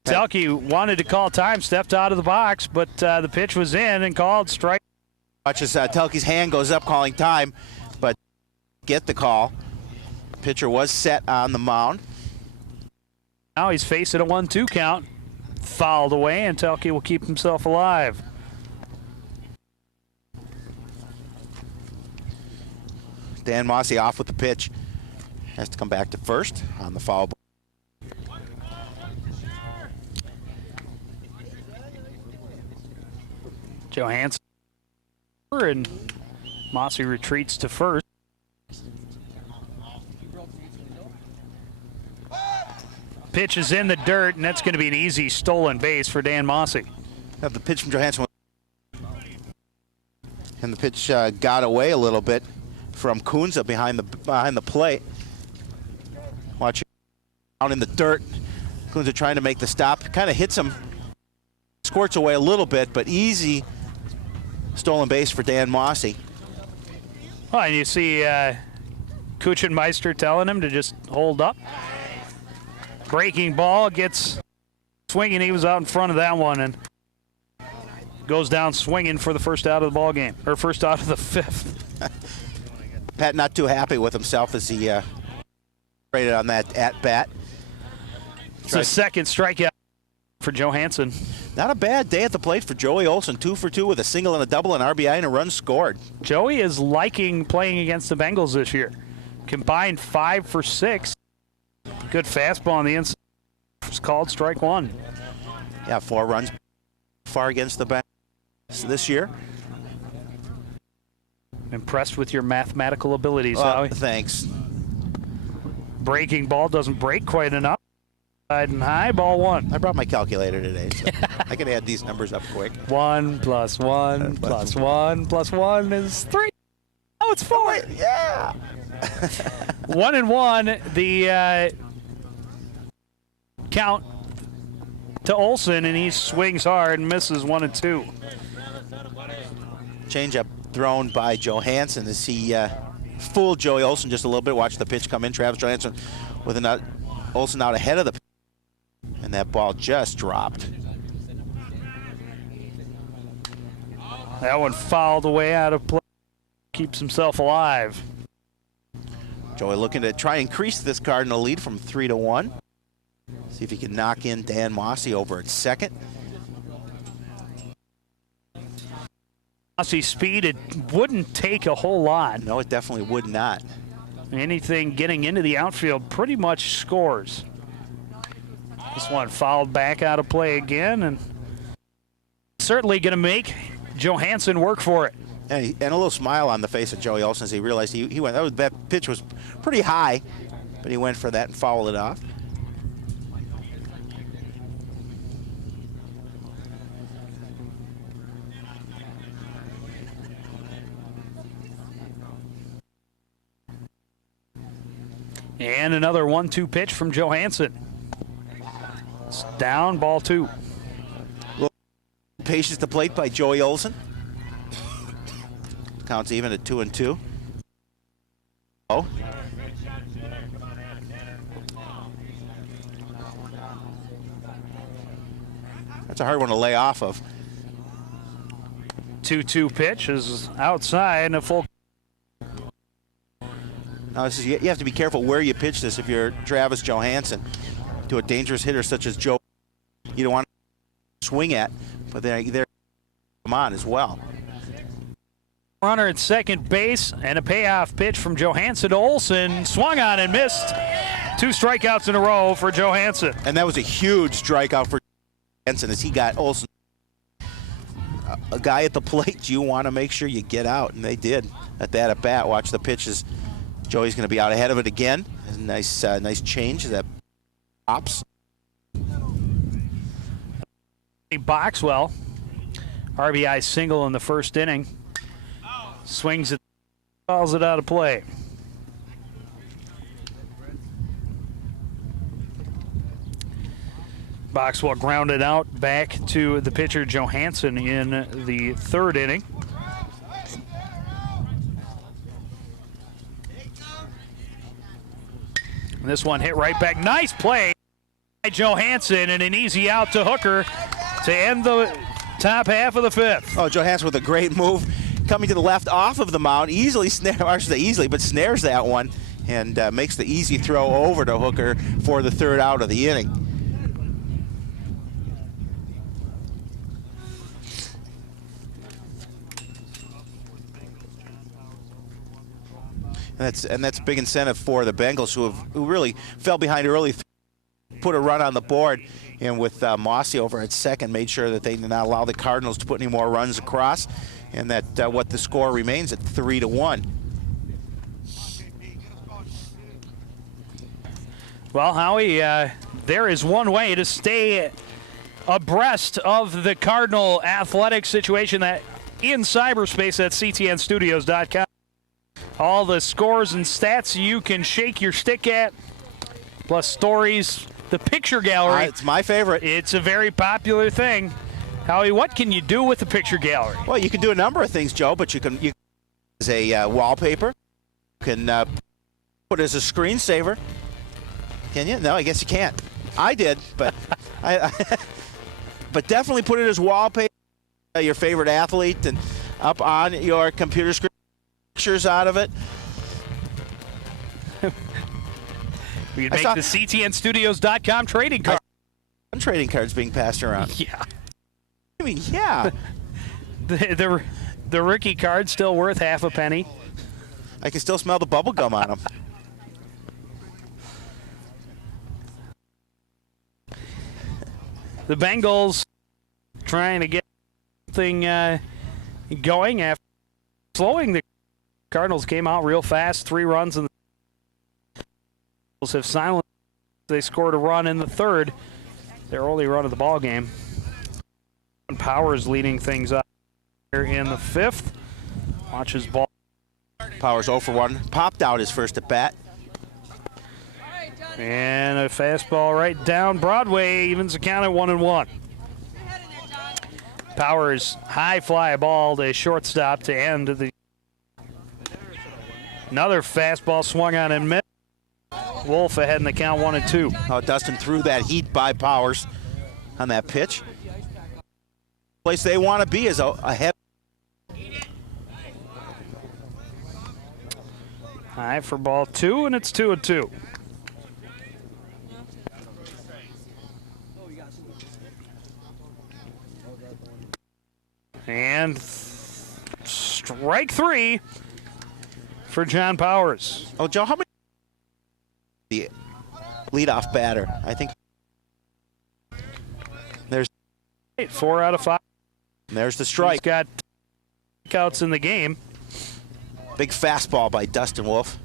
Telke wanted to call time, stepped out of the box, but the pitch was in and called strike. Watch as Telke's hand goes up calling time, but get the call. Pitcher was set on the mound. Now he's facing a 1-2 count. Fouled away, and Telke will keep himself alive. Dan Mossey off with the pitch. Has to come back to first on the foul ball. Johansson and Mossey retreats to first. Pitch is in the dirt, and that's going to be an easy stolen base for Dan Mossey. Have the pitch from Johansson. And the pitch got away a little bit from Coonza behind the plate. Watch down in the dirt. Coonza trying to make the stop. Kind of hits him. Squirts away a little bit, but easy stolen base for Dan Mossey. Well, and you see Kuchenmeister telling him to just hold up. Breaking ball gets swinging. He was out in front of that one and goes down swinging for the first out of the ball game, or first out of the fifth. Pat not too happy with himself as he rated on that at bat. It's a second strikeout for Joe Hansen. Not a bad day at the plate for Joey Olson. 2 for 2 with a single and a double, an RBI, and a run scored. Joey is liking playing against the Bengals this year. Combined 5 for 6. Good fastball on the inside. It's called strike one. Yeah, 4 runs far against the Bengals this year. Impressed with your mathematical abilities, Howie. Thanks. Breaking ball doesn't break quite enough. Side and high, ball one. I brought my calculator today, so I can add these numbers up quick. 1 plus 1 plus 1 plus 1 is 3. Oh, it's 4. Yeah. 1-1. The count to Olson, and he swings hard and misses 1 and 2. Changeup thrown by Joe Hansen as he fooled Joey Olson just a little bit. Watch the pitch come in. Travis Johansson with Olson out ahead of the pitch. And that ball just dropped. That one fouled away out of play. Keeps himself alive. Joey looking to try and increase this Cardinal lead from 3-1. See if he can knock in Dan Mossey over at second. Mossey's speed, it wouldn't take a whole lot. No, it definitely would not. Anything getting into the outfield pretty much scores. This one fouled back out of play again, and certainly going to make Joe Hansen work for it. And a little smile on the face of Joey Olson as he realized he went. That pitch was pretty high, but he went for that and fouled it off. And another 1-2 pitch from Joe Hansen. It's down, ball 2. Patience to plate by Joey Olson. Counts even at 2-2. Oh. That's a hard one to lay off of. 2-2 pitch is outside and a full. Now this is, you have to be careful where you pitch this if you're Travis Johansson. To a dangerous hitter such as Joe, you don't want to swing at, but they're come on as well. Runner at second base and a payoff pitch from Johansson to Olson. Swung on and missed. 2 strikeouts in a row for Johansson. And that was a huge strikeout for Johansson as he got Olson. A guy at the plate, you want to make sure you get out, and they did at that at bat. Watch the pitches. Joey's going to be out ahead of it again. Nice, nice change that pops. BOXWELL, RBI single in the first inning. Swings it, fouls it out of play. BOXWELL grounded out back to the pitcher Johansson in the third inning. And this one hit right back. Nice play by Johansson and an easy out to Hooker to end the top half of the fifth. Oh, Johansson with a great move. Coming to the left off of the mound. Easily snares, I should say easily, but snares that one and makes the easy throw over to Hooker for the third out of the inning. And that's a big incentive for the Bengals, who really fell behind early, put a run on the board, and with Mossey over at second, made sure that they did not allow the Cardinals to put any more runs across, and that what the score remains at 3-1. Well, Howie, there is one way to stay abreast of the Cardinal athletic situation that in cyberspace at ctnstudios.com. All the scores and stats you can shake your stick at, plus stories, the picture gallery. It's my favorite. It's a very popular thing. Howie, what can you do with the picture gallery? Well, you can do a number of things, Joe, but you can as a wallpaper. You can put it as a screensaver. Can you? No, I guess you can't. I did, but but definitely put it as wallpaper. Your favorite athlete and up on your computer screen. Pictures out of it. We'd make the CTNstudios.com trading card. Trading cards being passed around. Yeah. I mean, yeah. the rookie card's still worth half a penny. I can still smell the bubble gum on them. The Bengals trying to get something going after slowing. The Cardinals came out real fast, 3 runs, and the Bengals have silenced. They scored a run in the third, their only run of the ball game. Powers leading things up here in the 5th. Watches ball. Powers 0 for 1. Popped out his first at bat. And a fastball right down Broadway, evens the count at 1-1. Powers high fly ball to shortstop to end the. Another fastball swung on and missed. Wolf ahead in the count 1-2. Oh, Dustin threw that heat by Powers on that pitch. Place they want to be is ahead. High for ball 2, and it's 2-2. And strike 3 for John Powers. Oh, Joe, how many? The leadoff batter, I think. There's 4 out of 5. And there's the strike. He's got outs in the game. Big fastball by Dustin Wolf,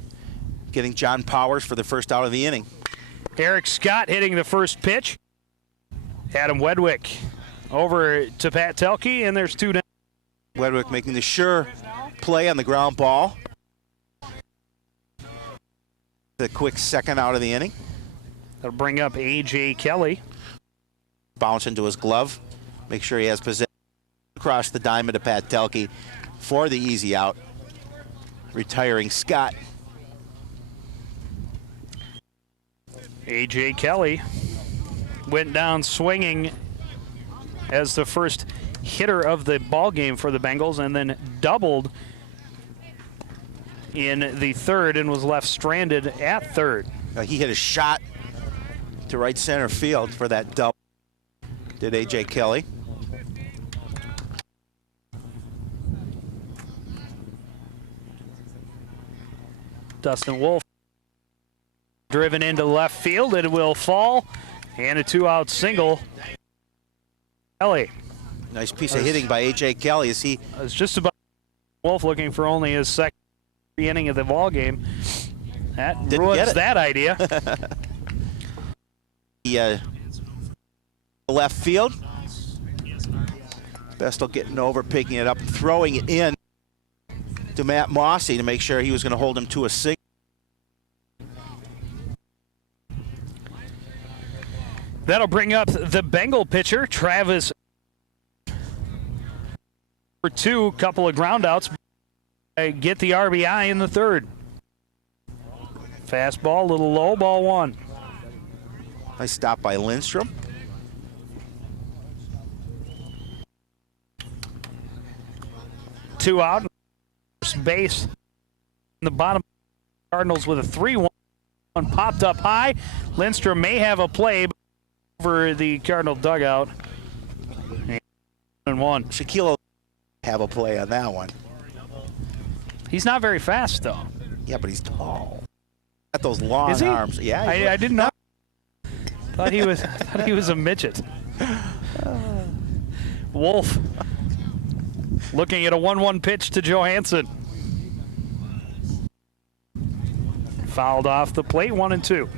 getting John Powers for the first out of the inning. Eric Scott hitting the first pitch. Adam Wedwick over to Pat Telke, and there's 2 down. Wedwick making the sure play on the ground ball. The quick second out of the inning. That'll bring up A.J. Kelly. Bounce into his glove. Make sure he has possession. Across the diamond to Pat Telke for the easy out. Retiring Scott. A.J. Kelly went down swinging as the first hitter of the ball game for the Bengals, and then doubled in the third and was left stranded at third. He hit a shot to right center field for that double. Did A.J. Kelly. Dustin Wolf driven into left field. It will fall, and a 2-out single. Kelly. Nice piece of hitting by A.J. Kelly as he. It's just about Wolf looking for only his second inning of the ball game. That ruins that idea. The left field. Bestul getting over, picking it up, throwing it in to Matt Mossey to make sure he was going to hold him to a single. That'll bring up the Bengal pitcher, Travis. For 2, couple of groundouts. Get the RBI in the third. Fastball, a little low, ball 1. Nice stop by Lindstrom. Two out. First base in the bottom. Cardinals with a 3-1. Popped up high. Lindstrom may have a play over the Cardinal dugout. And 1. Shaquille have a play on that one. He's not very fast, though. Yeah, but he's tall. Got those long Is he? arms. Yeah, I didn't know. Thought he was a midget. Wolf looking at a 1-1 pitch to Joe Hansen. Fouled off the plate, 1-2.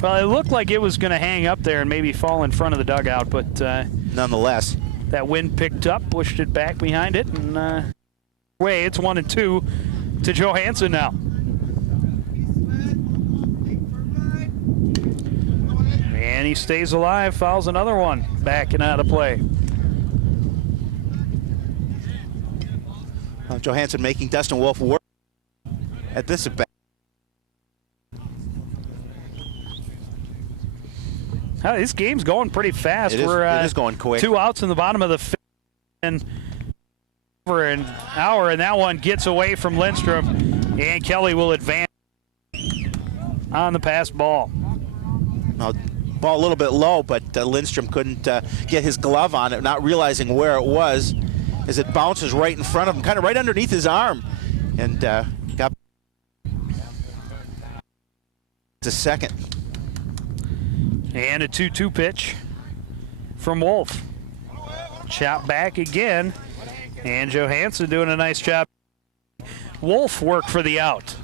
Well, it looked like it was going to hang up there and maybe fall in front of the dugout, but nonetheless, that wind picked up, pushed it back behind it, and way it's 1-2 to Joe Hansen now. And he stays alive, fouls another one, back and out of play. Johansson making Dustin Wolf work at this at bat. This game's going pretty fast. It is going quick. 2 outs in the bottom of the 5th, and over an hour, and that one gets away from Lindstrom. And Kelly will advance on the pass ball. Now, ball a little bit low, but Lindstrom couldn't get his glove on it, not realizing where it was, as it bounces right in front of him, kind of right underneath his arm, and got to second. And a 2-2 pitch from Wolf. Chop back again, and Johansson doing a nice job. Wolf worked for the out.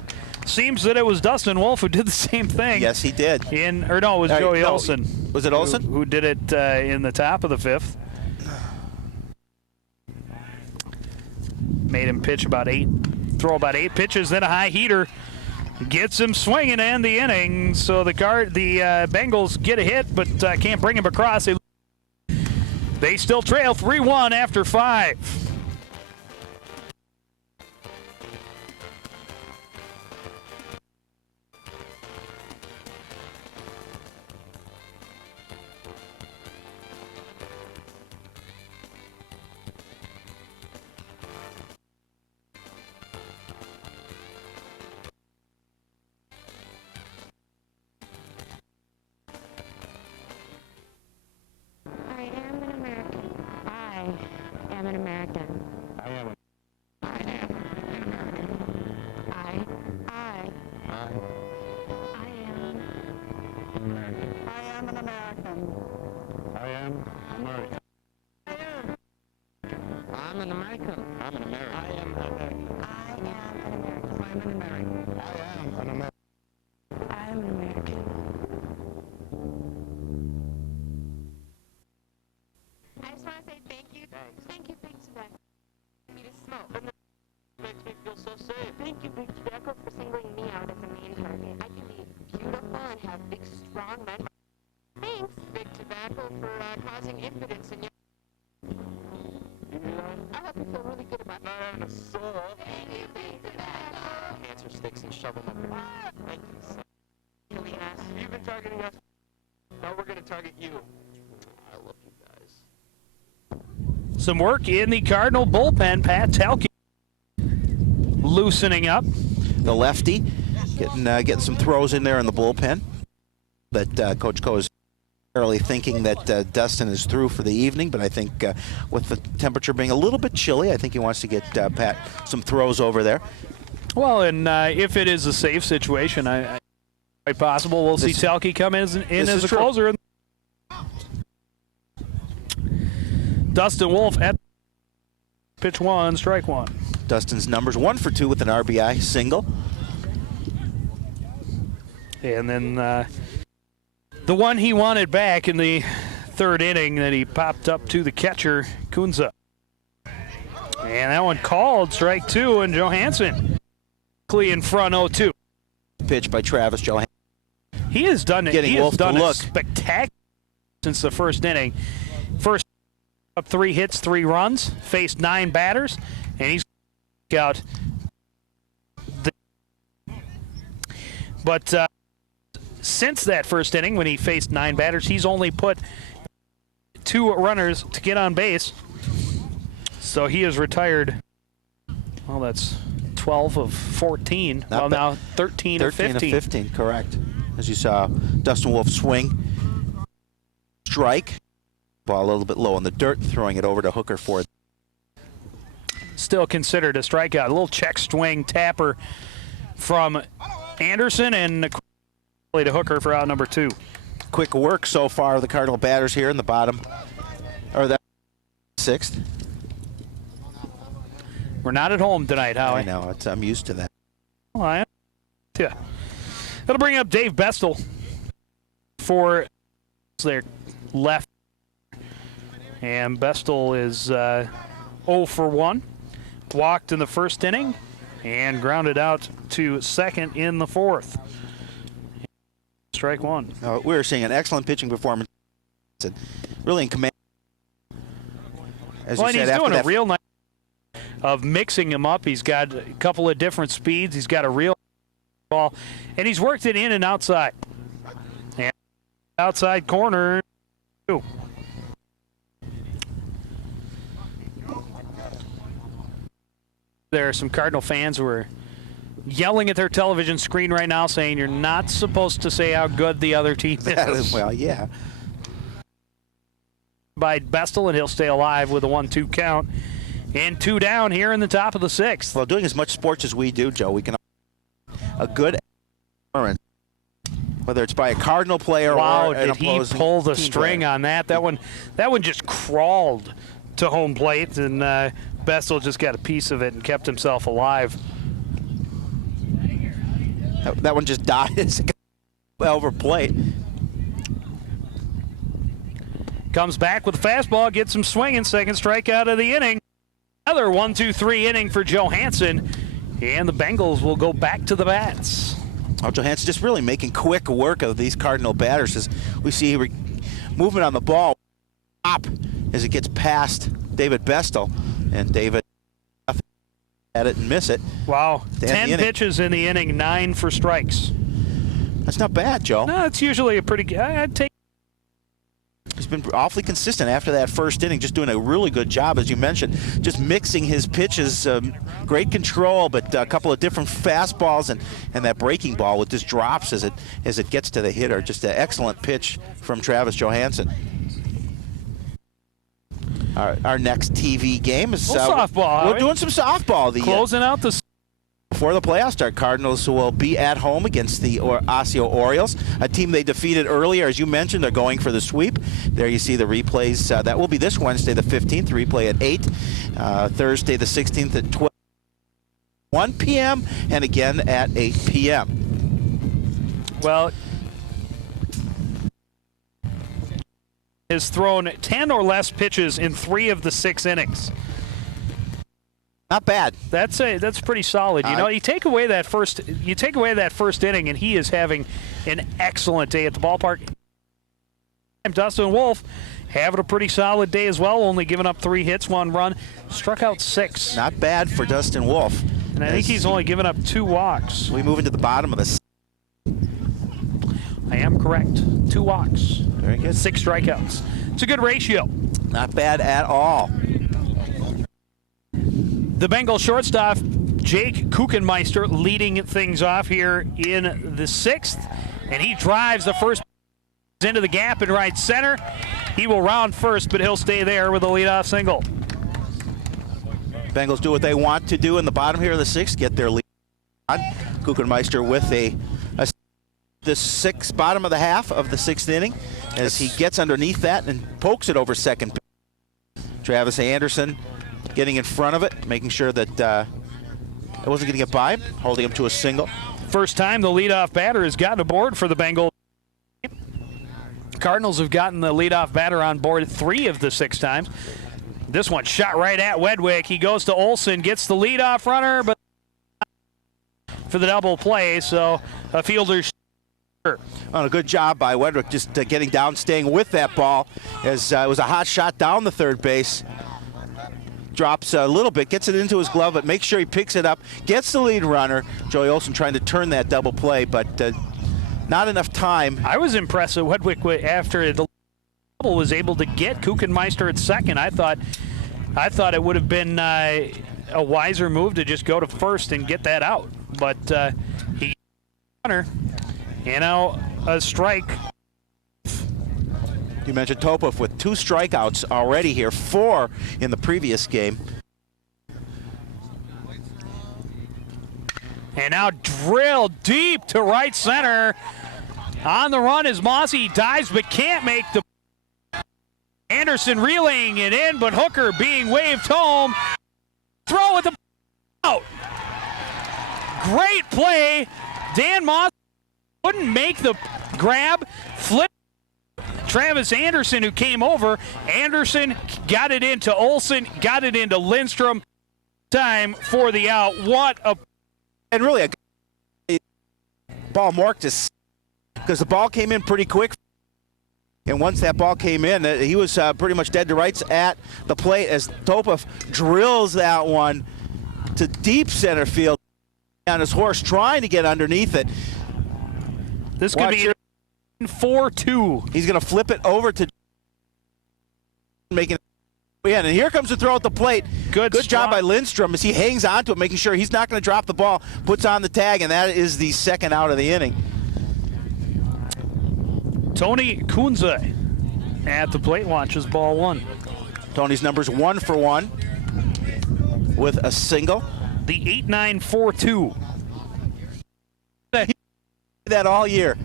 Seems that it was Dustin Wolf who did the same thing. Yes, he did. Or no, it was Joey Olson. Was it Olson? Who did it in the top of the fifth. Made him pitch throw about 8 pitches, then a high heater. Gets him swinging to end the inning. So the Bengals get a hit, but can't bring him across. They still trail 3-1 after 5. Thank you, Big Tobacco, for singling me out as a main target. I can be beautiful and have big, strong men. Thanks, Big Tobacco, for causing impotence in your... I hope you feel really good about not having a soul. Thank you, Big Tobacco. Cancer sticks and shove them up your... Thank you, so... Killing us. You've been targeting us. Now we're going to target you. I love you guys. Some work in the Cardinal bullpen. Pat Talke loosening up. The lefty getting some throws in there in the bullpen. But Coach Co is early thinking that Dustin is through for the evening, but I think with the temperature being a little bit chilly, I think he wants to get Pat some throws over there. Well, and if it is a safe situation, quite possible we'll see Talke come in as a closer. Dustin Wolf at pitch 1, strike 1. Dustin's numbers 1 for 2 with an RBI single. And then the one he wanted back in the 3rd inning that he popped up to the catcher, Coon's up. And that one called, strike 2, and Johansson in front 0-2. Pitch by Travis Johansson. He has done it. Getting Wolf to look. Spectacular since the 1st inning. First up 3 hits, 3 runs, faced 9 batters, and he's out. But since that 1st inning, when he faced 9 batters, he's only put 2 runners to get on base. So he has retired. Well, that's 12 of 14. Now 13 of 15. 13 of 15, correct. As you saw, Dustin Wolf swing, strike, ball a little bit low in the dirt, throwing it over to Hooker for it. Still considered a strikeout. A little check swing tapper from Anderson, and play to Hooker for out number 2. Quick work so far of the Cardinal batters here in the bottom, or that 6th. We're not at home tonight, Howie. I know. I'm used to that. Oh, I am. Yeah. That'll bring up Dave Bestul for their left. And Bestul is 0 for 1. Walked in the 1st inning and grounded out to 2nd in the 4th. Strike 1. We were seeing an excellent pitching performance. Really in command. As well, you said, he's doing a that real nice of mixing him up. He's got a couple of different speeds. He's got a real ball, and he's worked it in and outside. And outside corner. There are some Cardinal fans who are yelling at their television screen right now saying you're not supposed to say how good the other team is. Well, yeah. By BESTUL, and he'll stay alive with a 1-2 count. And 2 down here in the top of the 6th. Well, doing as much sports as we do, Joe, we can a good whether it's by a Cardinal player or an opposing. Did he pull the team string player. on that? That one just crawled to home plate, and BESTUL just got a piece of it and kept himself alive. That one just died as it got over plate. Comes back with a fastball, gets him swinging, second strikeout of the inning. Another 1-2-3 inning for Joe Hansen, and the Bengals will go back to the bats. Oh, Joe Hansen just really making quick work of these Cardinal batters as we see movement on the ball up as it gets past David BESTUL, and David at it and miss it. Wow, 10 pitches in the inning, 9 for strikes. That's not bad, Joe. No, it's usually a pretty good. I'd take. He's been awfully consistent after that first inning, just doing a really good job, as you mentioned, just mixing his pitches. Great control, but a couple of different fastballs and that breaking ball with just drops as it gets to the hitter. Just an excellent pitch from Travis Johansson. Our next TV game is softball. We're doing some softball. Closing out the. Before the playoffs start, Cardinals will be at home against the Osseo Orioles, a team they defeated earlier. As you mentioned, they're going for the sweep. There you see the replays. That will be this Wednesday, the 15th, replay at 8. Thursday, the 16th at 1 p.m. and again at 8 p.m. Well, has thrown 10 or less pitches in 3 of the 6 innings. Not bad. That's pretty solid. You know, you take away that first inning, and he is having an excellent day at the ballpark. Dustin Wolf having a pretty solid day as well, only giving up 3 hits, 1 run, struck out 6. Not bad for Dustin Wolf. And I think he's only given up 2 walks. We move into the bottom of this. I am correct. 2 walks. Very good. 6 strikeouts. It's a good ratio. Not bad at all. The Bengal shortstop, Jake KUCHENMEISTER, leading things off here in the 6th. And he drives the first into the gap in right center. He will round first, but he'll stay there with a leadoff single. Bengals do what they want to do in the bottom here of the 6th, get their lead on. KUCHENMEISTER with the bottom of the half of the 6th inning as he gets underneath that and pokes it over second. Travis Anderson getting in front of it, making sure that it wasn't going to get by him, holding him to a single. First time the leadoff batter has gotten aboard for the Bengals. Cardinals have gotten the leadoff batter on board 3 of the 6 times. This one shot right at Wedwick. He goes to Olson, gets the leadoff runner, but for the double play, so a fielder's. A good job by Wedwick just getting down, staying with that ball as it was a hot shot down the third base. Drops a little bit, gets it into his glove, but makes sure he picks it up, gets the lead runner. Joey Olson trying to turn that double play, but not enough time. I was impressed that Wedwick, after the double, was able to get KUCHENMEISTER at second. I thought it would have been a wiser move to just go to first and get that out, but he runner, and now a strike. You mentioned Topov with 2 strikeouts already here, 4 in the previous game. And now drilled deep to right center. On the run is Mossey, dives but can't make the. Anderson reeling it in, but Hooker being waved home. Throw with the out. Great play. Dan Mossey couldn't make the grab. Flip. Travis Anderson, who came over. Anderson got it into Olson, got it into Lindstrom. Time for the out. What a. And really a ball marked us because the ball came in pretty quick. And once that ball came in, he was pretty much dead to rights at the plate as Topov drills that one to deep center field on his horse, trying to get underneath it. This could be 4-2. He's going to flip it over to making Yeah, and here comes the throw at the plate. Good job by Lindstrom as he hangs on to it, making sure he's not going to drop the ball, puts on the tag, and that is the second out of the inning. Tony Kunze at the plate, launches ball one. Tony's numbers 1 for 1 with a single. The 8-9-4-2. That all year.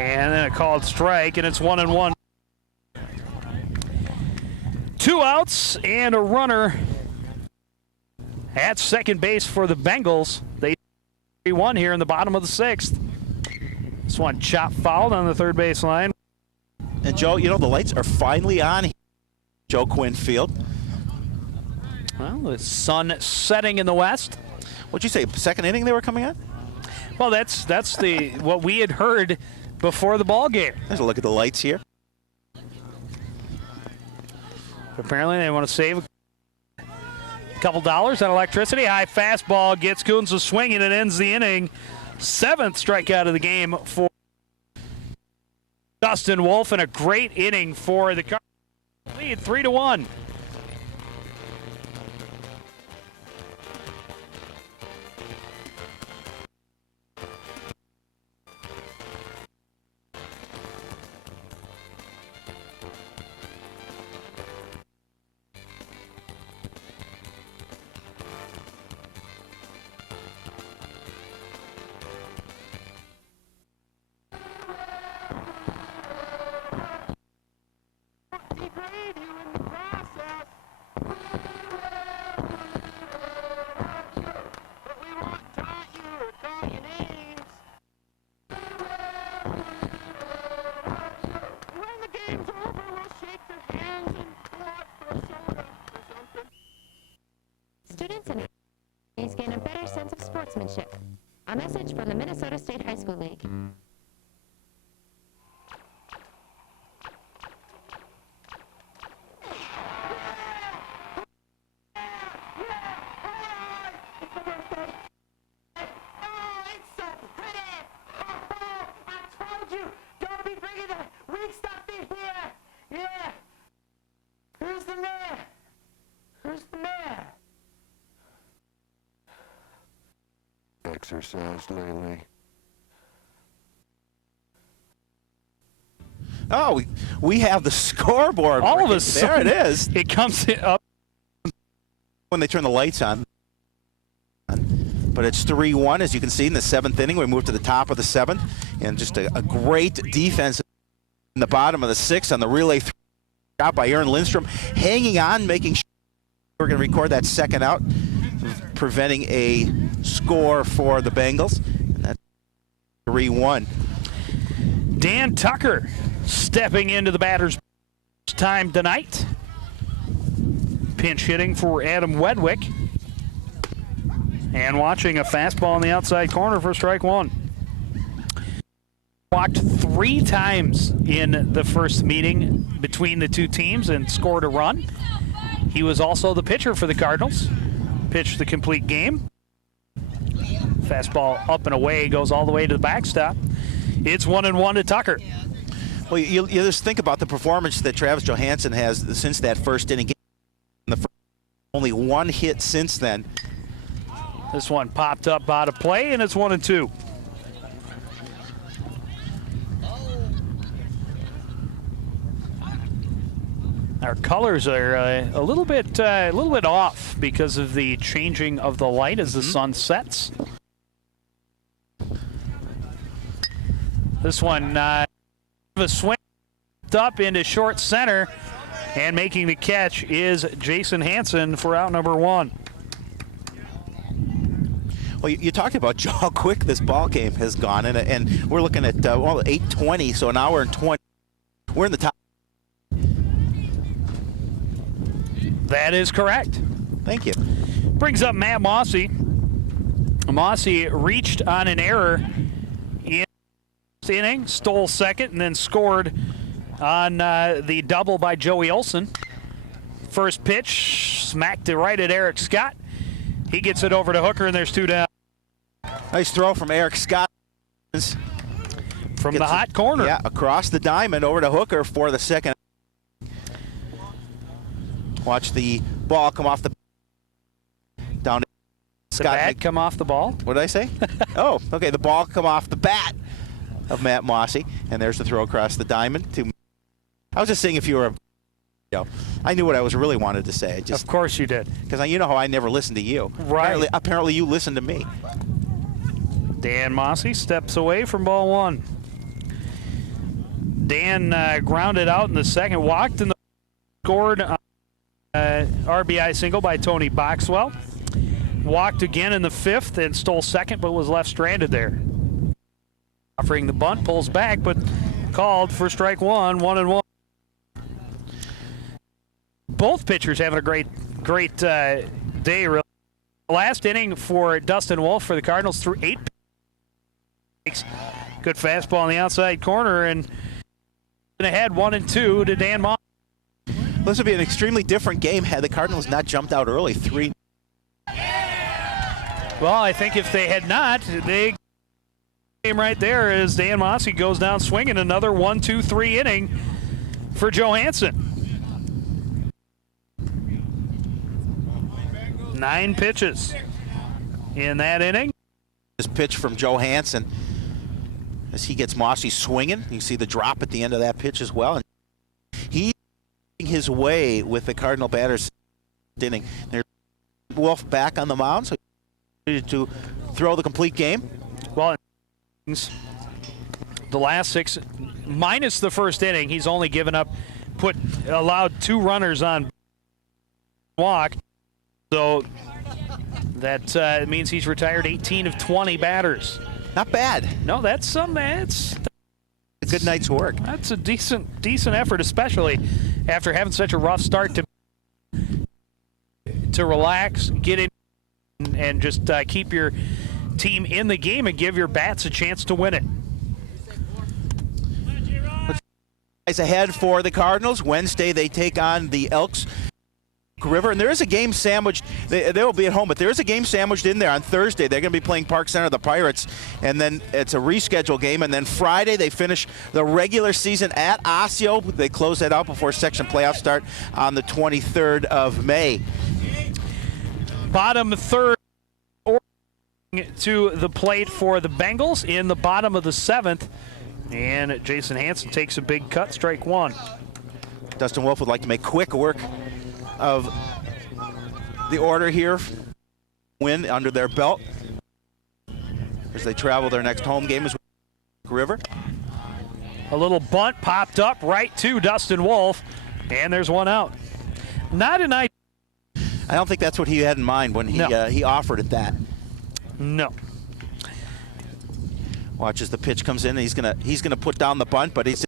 And then a called strike, and it's 1-1. 2 outs and a runner at second base for the Bengals. They 3-1 here in the bottom of the 6th. This one chopped fouled on the third base line. And Joe, you know, the lights are finally on here. Joe Quinn Field. Well, the sun setting in the west. What'd you say, second inning they were coming on? Well, that's the what we had heard before the ball game. Let's look at the lights here. Apparently they want to save a couple dollars on electricity. High fastball gets Coons a swing and it ends the inning. 7th strikeout of the game for Dustin Wolf, and a great inning for the Cardinals. Lead 3-1. Degrade you in the process. But we won't taunt you or call you names. When the game's over, we'll shake your hands and go out for a soda or something. Students and families gain a better sense of sportsmanship. A message from the Minnesota State High School League. Exercise lately. Oh, we have the scoreboard. All of working. a sudden, there it is. It comes up. When they turn the lights on. But it's 3-1, as you can see, in the 7th inning. We move to the top of the 7th. And just a great defense in the bottom of the 6th on the relay job by Aaron Lindstrom. Hanging on, making sure we're going to record that second out, preventing a score for the Bengals. And that's 3-1. Dan Tucker stepping into the batter's time tonight. Pinch hitting for Adam Wedwick. And watching a fastball on the outside corner for strike one. Walked 3 times in the first meeting between the two teams and scored a run. He was also the pitcher for the Cardinals. Pitched the complete game. Fastball up and away, goes all the way to the backstop. It's 1-1 to Tucker. Well, you just think about the performance that Travis Johansson has since that first inning. Only 1 hit since then. This one popped up out of play, and it's 1-2. Our colors are a little bit off because of the changing of the light as the sun sets. This one, a swing up into short center, and making the catch is Jason Hansen for out number 1. Well, you talked about how quick this ball game has gone, and we're looking at 8:20, so an hour and 20. We're in the top. That is correct. Thank you. Brings up Matt Mossey. Mossey reached on an error in the inning, stole second, and then scored on the double by Joey Olson. First pitch, smacked it right at Eric Scott. He gets it over to Hooker, and there's 2 down. Nice throw from Eric Scott. From the hot corner. Yeah, across the diamond over to Hooker for the second. Watch the ball come off the down. The bat come off the ball? What did I say? Oh, okay. The ball come off the bat of Matt Mossey, and there's the throw across the diamond. I was just saying if you were, I knew what I was really wanted to say. Of course you did. Because you know how I never listen to you. Right. Apparently you listen to me. Dan Mossey steps away from ball one. Dan grounded out in the second, walked in the scored RBI single by Tony Boxwell. Walked again in the fifth and stole second, but was left stranded there. Offering the bunt, pulls back, but called for strike one, 1-1. Both pitchers having a great day, really. Last inning for Dustin Wolf for the Cardinals threw 8 pitches. Good fastball on the outside corner, and ahead 1-2 to Dan Moss. This would be an extremely different game had the Cardinals not jumped out early. 3. Well, I think if they had not, they game right there as Dan Mossey goes down swinging. Another 1-2-3 inning for Joe Hansen. 9 pitches in that inning. This pitch from Joe Hansen as he gets Mossey swinging. You see the drop at the end of that pitch as well. And he's his way with the Cardinal batters inning. There's Wolf back on the mound, so to throw the complete game. Well, the last 6, minus the first inning, he's only allowed 2 runners on walk. So that means he's retired 18 of 20 batters. Not bad. No, that's a good night's work. That's a decent effort, especially after having such a rough start to relax, get in, and just keep your team in the game and give your bats a chance to win it. Guys ahead for the Cardinals. Wednesday they take on the Elks River, and there is a game sandwiched. They will be at home, but there is a game sandwiched in there on Thursday. They're going to be playing Park Center, the Pirates, and then it's a rescheduled game. And then Friday they finish the regular season at Osseo. They close that out before section playoffs start on the 23rd of May. Bottom third to the plate for the Bengals in the bottom of the 7th, and Jason Hansen takes a big cut, strike 1. Dustin Wolf would like to make quick work of the order here, win under their belt as they travel their next home game is River. A little bunt popped up right to Dustin Wolf, and there's one out. Not an idea. I don't think that's what he had in mind when he offered it that. No. Watch as the pitch comes in, and he's gonna put down the bunt, but he's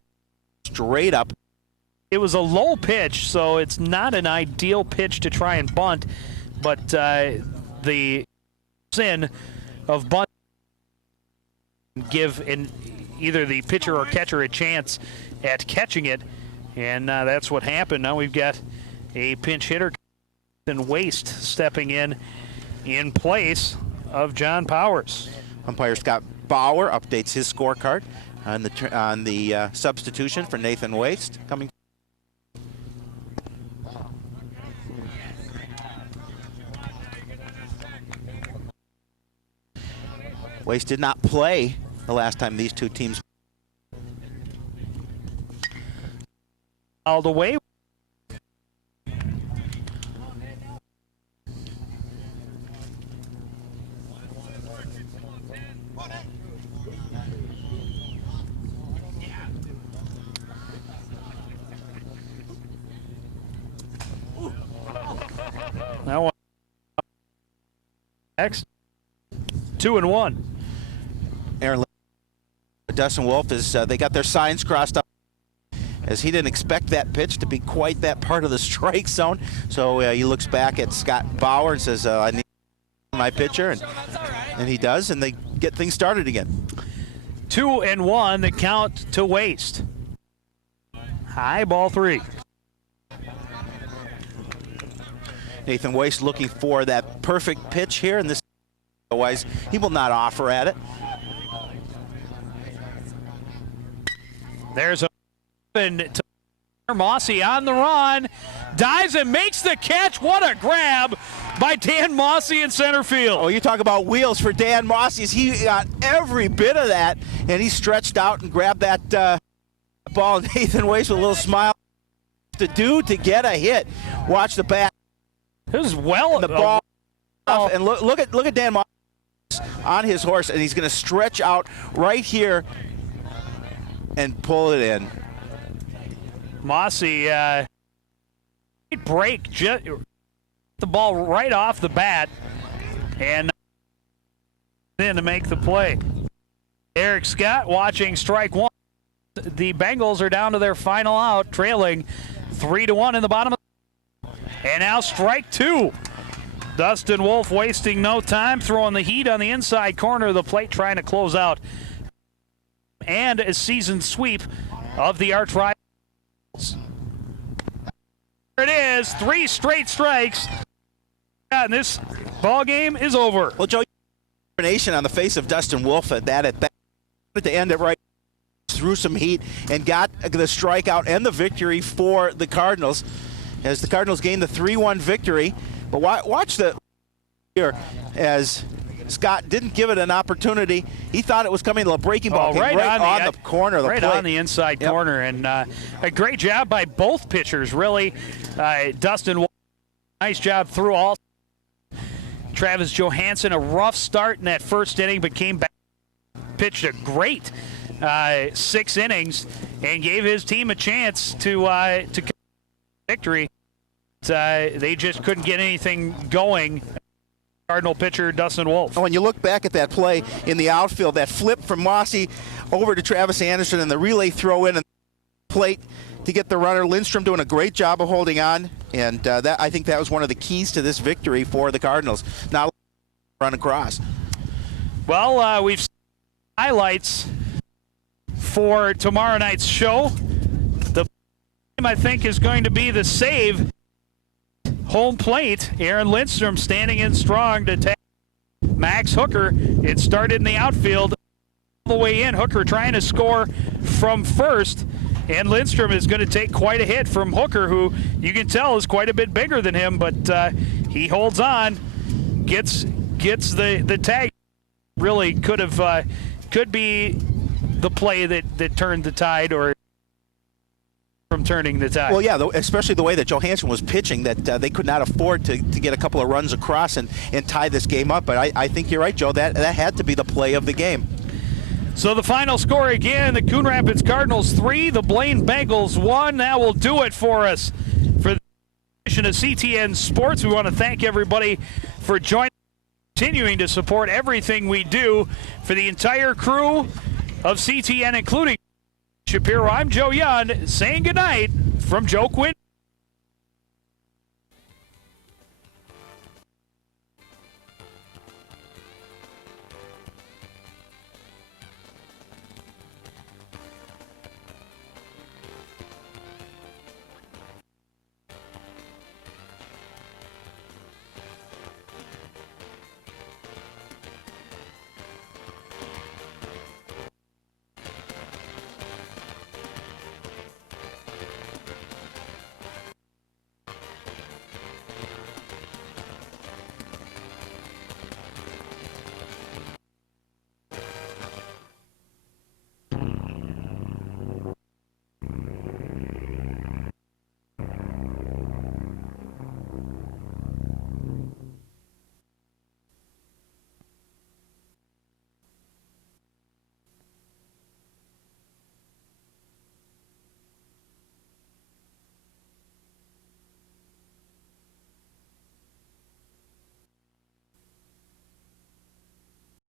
straight up. It was a low pitch, so it's not an ideal pitch to try and bunt, but the sin of bunt give either the pitcher or catcher a chance at catching it, and that's what happened. Now we've got a pinch hitter and Waste stepping in place of John Powers. Umpire Scott BAUER updates his scorecard on the substitution for Nathan Waste coming. Waste did not play the last time these two teams. All the way. Now next 2-1. Aaron Dustin Wolf is they got their signs crossed up as he didn't expect that pitch to be quite that part of the strike zone. So he looks back at Scott BAUER and says, I need my pitcher, and he does, and they get things started again. 2-1, the count to Waste. High, ball 3. Nathan Waste looking for that perfect pitch here, and this otherwise he will not offer at it. There's a Mossey on the run, dives and makes the catch. What a grab by Dan Mossey in center field. Oh, you talk about wheels for Dan Mossey. He got every bit of that, and he stretched out and grabbed that ball. Nathan Waste with a little smile to do to get a hit. Watch the bat. It was well. The ball. And look at Dan Mossey on his horse, and he's going to stretch out right here and pull it in. Mossey break the ball right off the bat and in to make the play. Eric Scott watching strike one. The Bengals are down to their final out, trailing 3-1 in the bottom. And now strike two. Dustin Wolf wasting no time, throwing the heat on the inside corner of the plate, trying to close out. And a season sweep of the arch rivals. There it is, 3 straight strikes, and this ball game is over. Well, Joe, on the face of Dustin Wolf at that to end it right, threw some heat and got the strikeout and the victory for the Cardinals, as the Cardinals gained the 3-1 victory. But watch the here as Scott didn't give it an opportunity. He thought it was coming to a breaking ball, right on the corner of the plate. Right on the inside corner, and a great job by both pitchers, really. Dustin, nice job through all. Travis Johansson, a rough start in that first inning, but came back, pitched a great 6 innings, and gave his team a chance to victory. They just couldn't get anything going. Cardinal pitcher Dustin Wolf. When you look back at that play in the outfield, that flip from Mossey over to Travis Anderson and the relay throw in and plate to get the runner. Lindstrom doing a great job of holding on, and I think that was one of the keys to this victory for the Cardinals. Not run across. Well, we've seen highlights for tomorrow night's show. The game, I think, is going to be the save. Home plate, Aaron Lindstrom standing in strong to tag Max Hooker. It started in the outfield all the way in. Hooker trying to score from first, and Lindstrom is going to take quite a hit from Hooker, who you can tell is quite a bit bigger than him, but he holds on, gets the tag. Really could be the play that turned the tide, or from turning the tide. Well, yeah, especially the way that Johansson was pitching, that they could not afford to get a couple of runs across and tie this game up. But I think you're right, Joe. That had to be the play of the game. So the final score again, the Coon Rapids Cardinals 3, the Blaine Bengals 1. That will do it for us for the edition of CTN Sports. We want to thank everybody for joining, continuing to support everything we do. For the entire crew of CTN, including Shapiro, I'm Joe Young, saying goodnight from Joe Quinn.